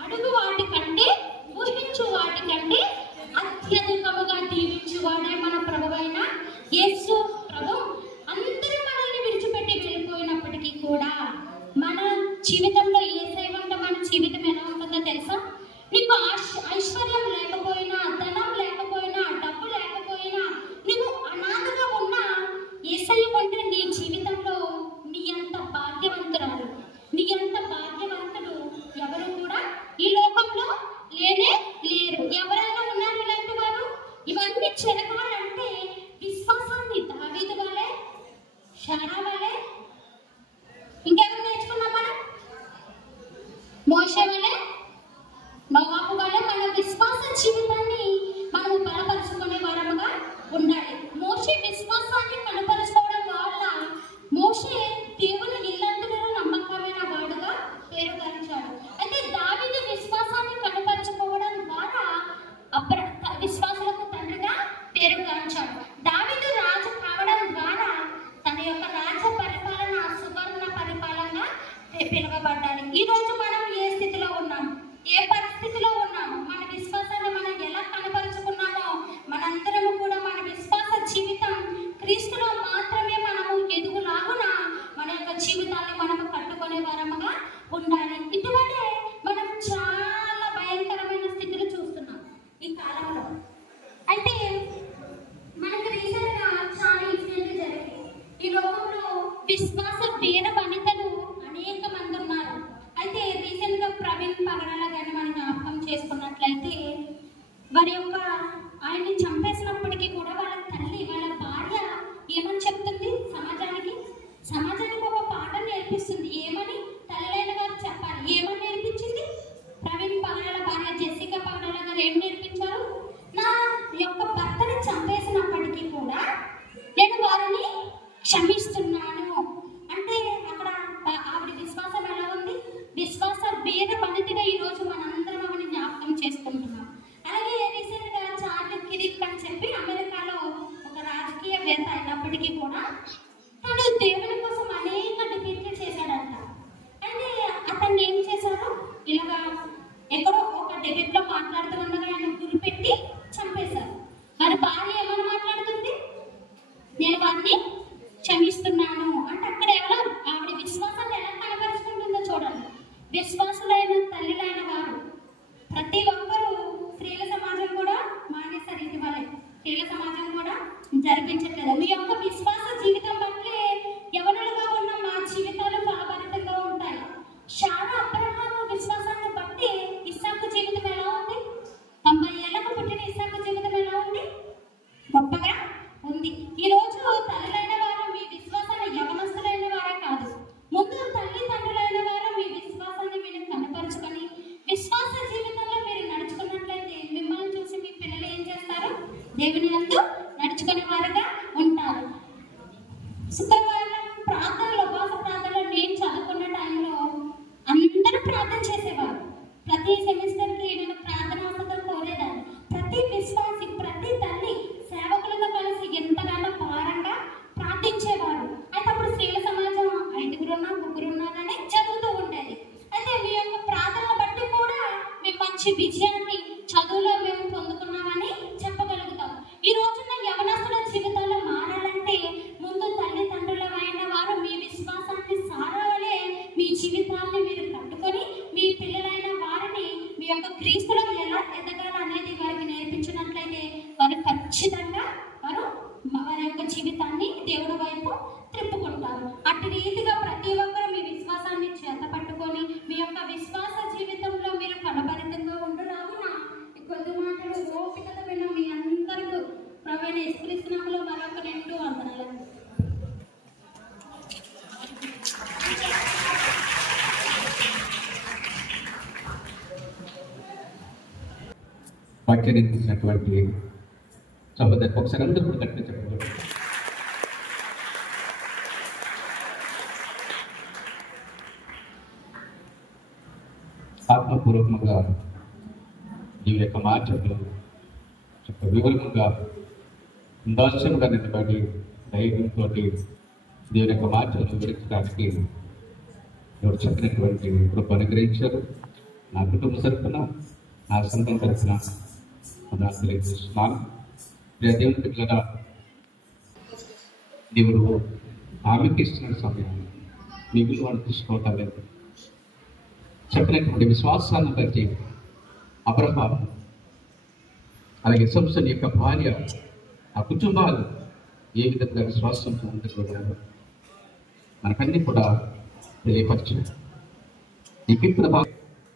అడుగు వాటి కంటే ఊహించు వాటి కంటే అత్యధికముగా దీవించువాడే మన ప్రభువైన యేసు ప్రభు. అందరూ మనల్ని విడిచిపెట్టి వెళ్ళిపోయినప్పటికీ కూడా మన జీవితంలో యేసయ్య ఉంటే మన జీవితం ఎలా ఉంటుందో తెలుసా? నీకు ఐశ్వర్యం లేకపోయినా, ధనం లేకపోయినా, డబ్బు లేకపోయినా, నీవు అనాథగా ఉన్నా యేసయ్య ఉంటే నీ జీవితంలో నీ అంత భాగ్యవంతురాలు, నీ అంత భాగ్యవంతుడు ఎవరు కూడా ఈ లోకంలో లేనే లేరు. ఎవరైనా ఉన్నారు ఇలాంటి వారు? ఇవన్నీ చెరగాలంటే విశ్వాసాన్ని దావీదు వలె, శారా వలె, ఇంకెవరు నేర్చుకున్నాం మనం? మోషే వలె, నోవాహు వలె మన విశ్వాస జీవితాన్ని మనము బలపరుచుకునే వారముగా ఉండాలి. మోషే విశ్వాసాన్ని కనపరుచుకోవడం వల్ల మోషే దేవుని ఇల్లంతలో నమ్మకమైన వాడుగా పేరుగాంచాడు. అయితే దావీదు విశ్వాసాన్ని కనపరుచుకోవడం ద్వారా విశ్వాసులకు తండ్రిగా పేరుగాంచాడు. దావీదు రాజు కావడం ద్వారా తన యొక్క రాజ్య పరిపాలన సువర్ణ పరిపాలనగా పిలువబడ్డాడు. ఈ రోజు మనం ఏ స్థితిలో ఉన్నాము, ఏ పరిస్థితిలో ఉన్నాము, మన విశ్వాసాన్ని మనం ఎలా కనపరుచుకున్నామో మనందరము కూడా మన విశ్వాస జీవితం క్రీస్తులో మాత్రమే మనము ఎదుగులాగున మన యొక్క జీవితాన్ని మనము కట్టుకునే వారముగా ఉండాలి. ఇటువంటి మనం చాలా భయంకరమైన స్థితిలో చూస్తున్నాం ఈ కాలంలో. అయితే మనకి రీసెంట్ గా చాలా ఇన్సిడెంట్లు జరిగాయి. ఈ లోకంలో విశ్వాస వీర వనితలు అనేక మంది ఉన్నారు. అయితే రీసెంట్ గా ప్రవీణ్ పగడాల గారిని మనం జ్ఞాపకం చేసుకున్నట్లయితే వారి యొక్క ఆయన్ని చంపేసినప్పటికీ కూడా వాళ్ళ తల్లి, వాళ్ళ భార్య ఏమని చెప్తుంది సమాజానికి ఒక పాఠం నేర్పిస్తుంది. ఏమని తల్లిలైన వారు చెప్పాలి. ఏమని నేర్పించింది? ప్రవీణ్ పగడాల భార్య జెసికా పగడాల గారు ఏం నేర్పించారు? నా యొక్క భర్తని చంపేసినప్పటికీ కూడా నేను వారిని క్షమిస్తున్నాను అంటే అక్కడ ఆవిడ విశ్వాసం ఎలా ఉంది? విశ్వాస వీర వనితగా ఈరోజు మనందరం ఆవిడని జ్ఞాపకం చేసుకుంటున్నాం. అలాగే రీసెంట్ గా చార్లెస్ కిరిక్ అని చెప్పి అమెరికాలో ఒక రాజకీయవేత్త అయినప్పటికీ కూడా తను దేవుని కోసం అనేక డిబేట్లు చేశాడంట. అంటే అతన్ని ఏం చేశారు? ఇలాగా ఎక్కడో ఒక డిబేట్ లో మాట్లాడుతూ ఉండగా ఆయన గురిపెట్టి చంపేశారు. వారి భార్య ఏమని మాట్లాడుతుంది? నేను వారిని క్షమిస్తున్నాను అంటే అక్కడ ఎలా ఆవిడ విశ్వాసాన్ని ఎలా కనపరుచుకుంటుందో చూడండి. విశ్వాసులైన తల్లిలైన వారు ప్రతి ఒక్కరూ స్త్రీల సమాజం కూడా మానేశారు. ఇది వాళ్ళే స్త్రీల సమాజం కూడా జరిపించట్లేదు. మీ యొక్క విశ్వాస జీవితం బట్లే యవనులుగా ఉన్న మా జీవితాలు ఫలభరితంగా ఉంటాయి. శారా అబ్రహాము విశ్వాసాన్ని బట్టి ఇస్సాకు జీవితం ఎలా ఉంది? 90 ఏళ్లకు పుట్టిన ఇస్సాకు జీవితం ఎలా ఉంది? గొప్పగా ఉంది. ఈ రోజు తల్లిలైన వారు మీ విశ్వాసాన్ని యవనస్తులైన వారే కాదు, ముందు తల్లిదండ్రులైన వారు మీ విశ్వాసాన్ని మీరు కనపరుచుకొని విశ్వాస జీవితంలో మీరు నడుచుకున్నట్లయితే మిమ్మల్ని చూసి మీ పిల్లలు ఏం చేస్తారు? దేవుని యందు నడుచుకునే వారుగా ఉంటారు. శుక్రవారం ప్రార్థనలు, ఉపవాస ప్రార్థనలు నేను చదువుకున్న టైంలో అందరూ ప్రార్థన చేసేవారు. ప్రతి సెమిస్టర్కి నేను ప్రార్థన అవసరం కోరేదాన్ని. ప్రతి విశ్వాసి, ప్రతి తల్లి సేవకులతో కలిసి ఎంతగానో భారంగా ప్రార్థించేవారు. అయితే అప్పుడు స్త్రీల సమాజం 5 ఉన్నారని జరుగుతూ ఉండేది. అయితే మీ యొక్క ప్రార్థనలు బట్టి కూడా మేము మంచి విజయాన్ని చదువులో మేము పొందుకున్నామని చెప్పగలుగుతాం. ఈ రోజున యవనస్తుల జీవితాలు మారాలంటే ముందు తల్లిదండ్రులమైన వారు మీ విశ్వాసాన్ని సారాలే మీ జీవితాన్ని మీరు కట్టుకొని మీ పిల్లలైన వారిని మీ యొక్క క్రీస్తులో ఎలా ఎదగాలనేది వారికి నేర్పించినట్లయితే వారు ఖచ్చితంగా వారి యొక్క జీవితాన్ని దేవుడి వైపు త్రిప్పుకుంటారు. అటు రీతిగా ప్రతి ఒక్కరు మీ విశ్వాసాన్ని చేత పట్టుకొని మీ యొక్క విశ్వాస జీవితంలో మీరు ఫలభరితంగా ఉండరాగున కొద్ది మాటలు ఓపికత విన్న మీ అందరికీ ప్రభువైన యేసుక్రీస్తు నామములో మరొక 2 వందనాలు. వాక్యాన్ని ఇచ్చినటువంటి సహోదరు ఒకసారి అందరూ కూడా కట్టిన చెప్పండి. ఆత్మపూర్వకంగా ఈ యొక్క మాటలు వివరంగా దాస్యంగా నిలబడి ధైర్యంతో దేవుని యొక్క మాటలు వివరించడానికి ఎవరు చెప్పినటువంటి కృప అనుగ్రహించారు. నా కుటుంబ తరఫున నా సొంతం తరఫున తెలియజేస్తున్నాను. దేవుని బిడ్డలారా, దేవుడు ఆమెకి ఇస్తున్న సమయాన్ని మిగులు వాడు తీసుకోవటం లేదు. చెప్పినటువంటి విశ్వాసాన్ని బట్టి అబ్రహాం అలాగే సంసోను యొక్క భార్య ఆ కుటుంబాలు ఏ విధంగా విశ్వాసంతో ఉంటున్నారు మనకన్నీ కూడా తెలియపరిచారు. ఇప్పుడు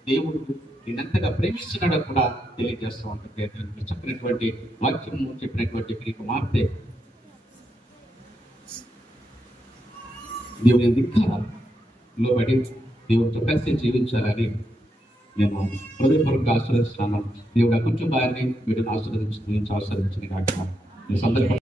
దేవుడు నేనెంతగా ప్రేమిస్తున్నాడో కూడా తెలియజేస్తూ ఉంటుంది. చెప్పినటువంటి వాక్యము చెప్పినటువంటి ప్రియ కుమార్తె దేవుని దిక్కలోబడి దేవుడితో కలిసి జీవించాలని నేను హృదయపూర్వకంగా ఆశీర్వదిస్తున్నాను. దేవుడు ఆ కుటుంబాన్ని వీటిని ఆశీర్వదించి ఆశీర్వదించిన కాక ఈ సందర్భం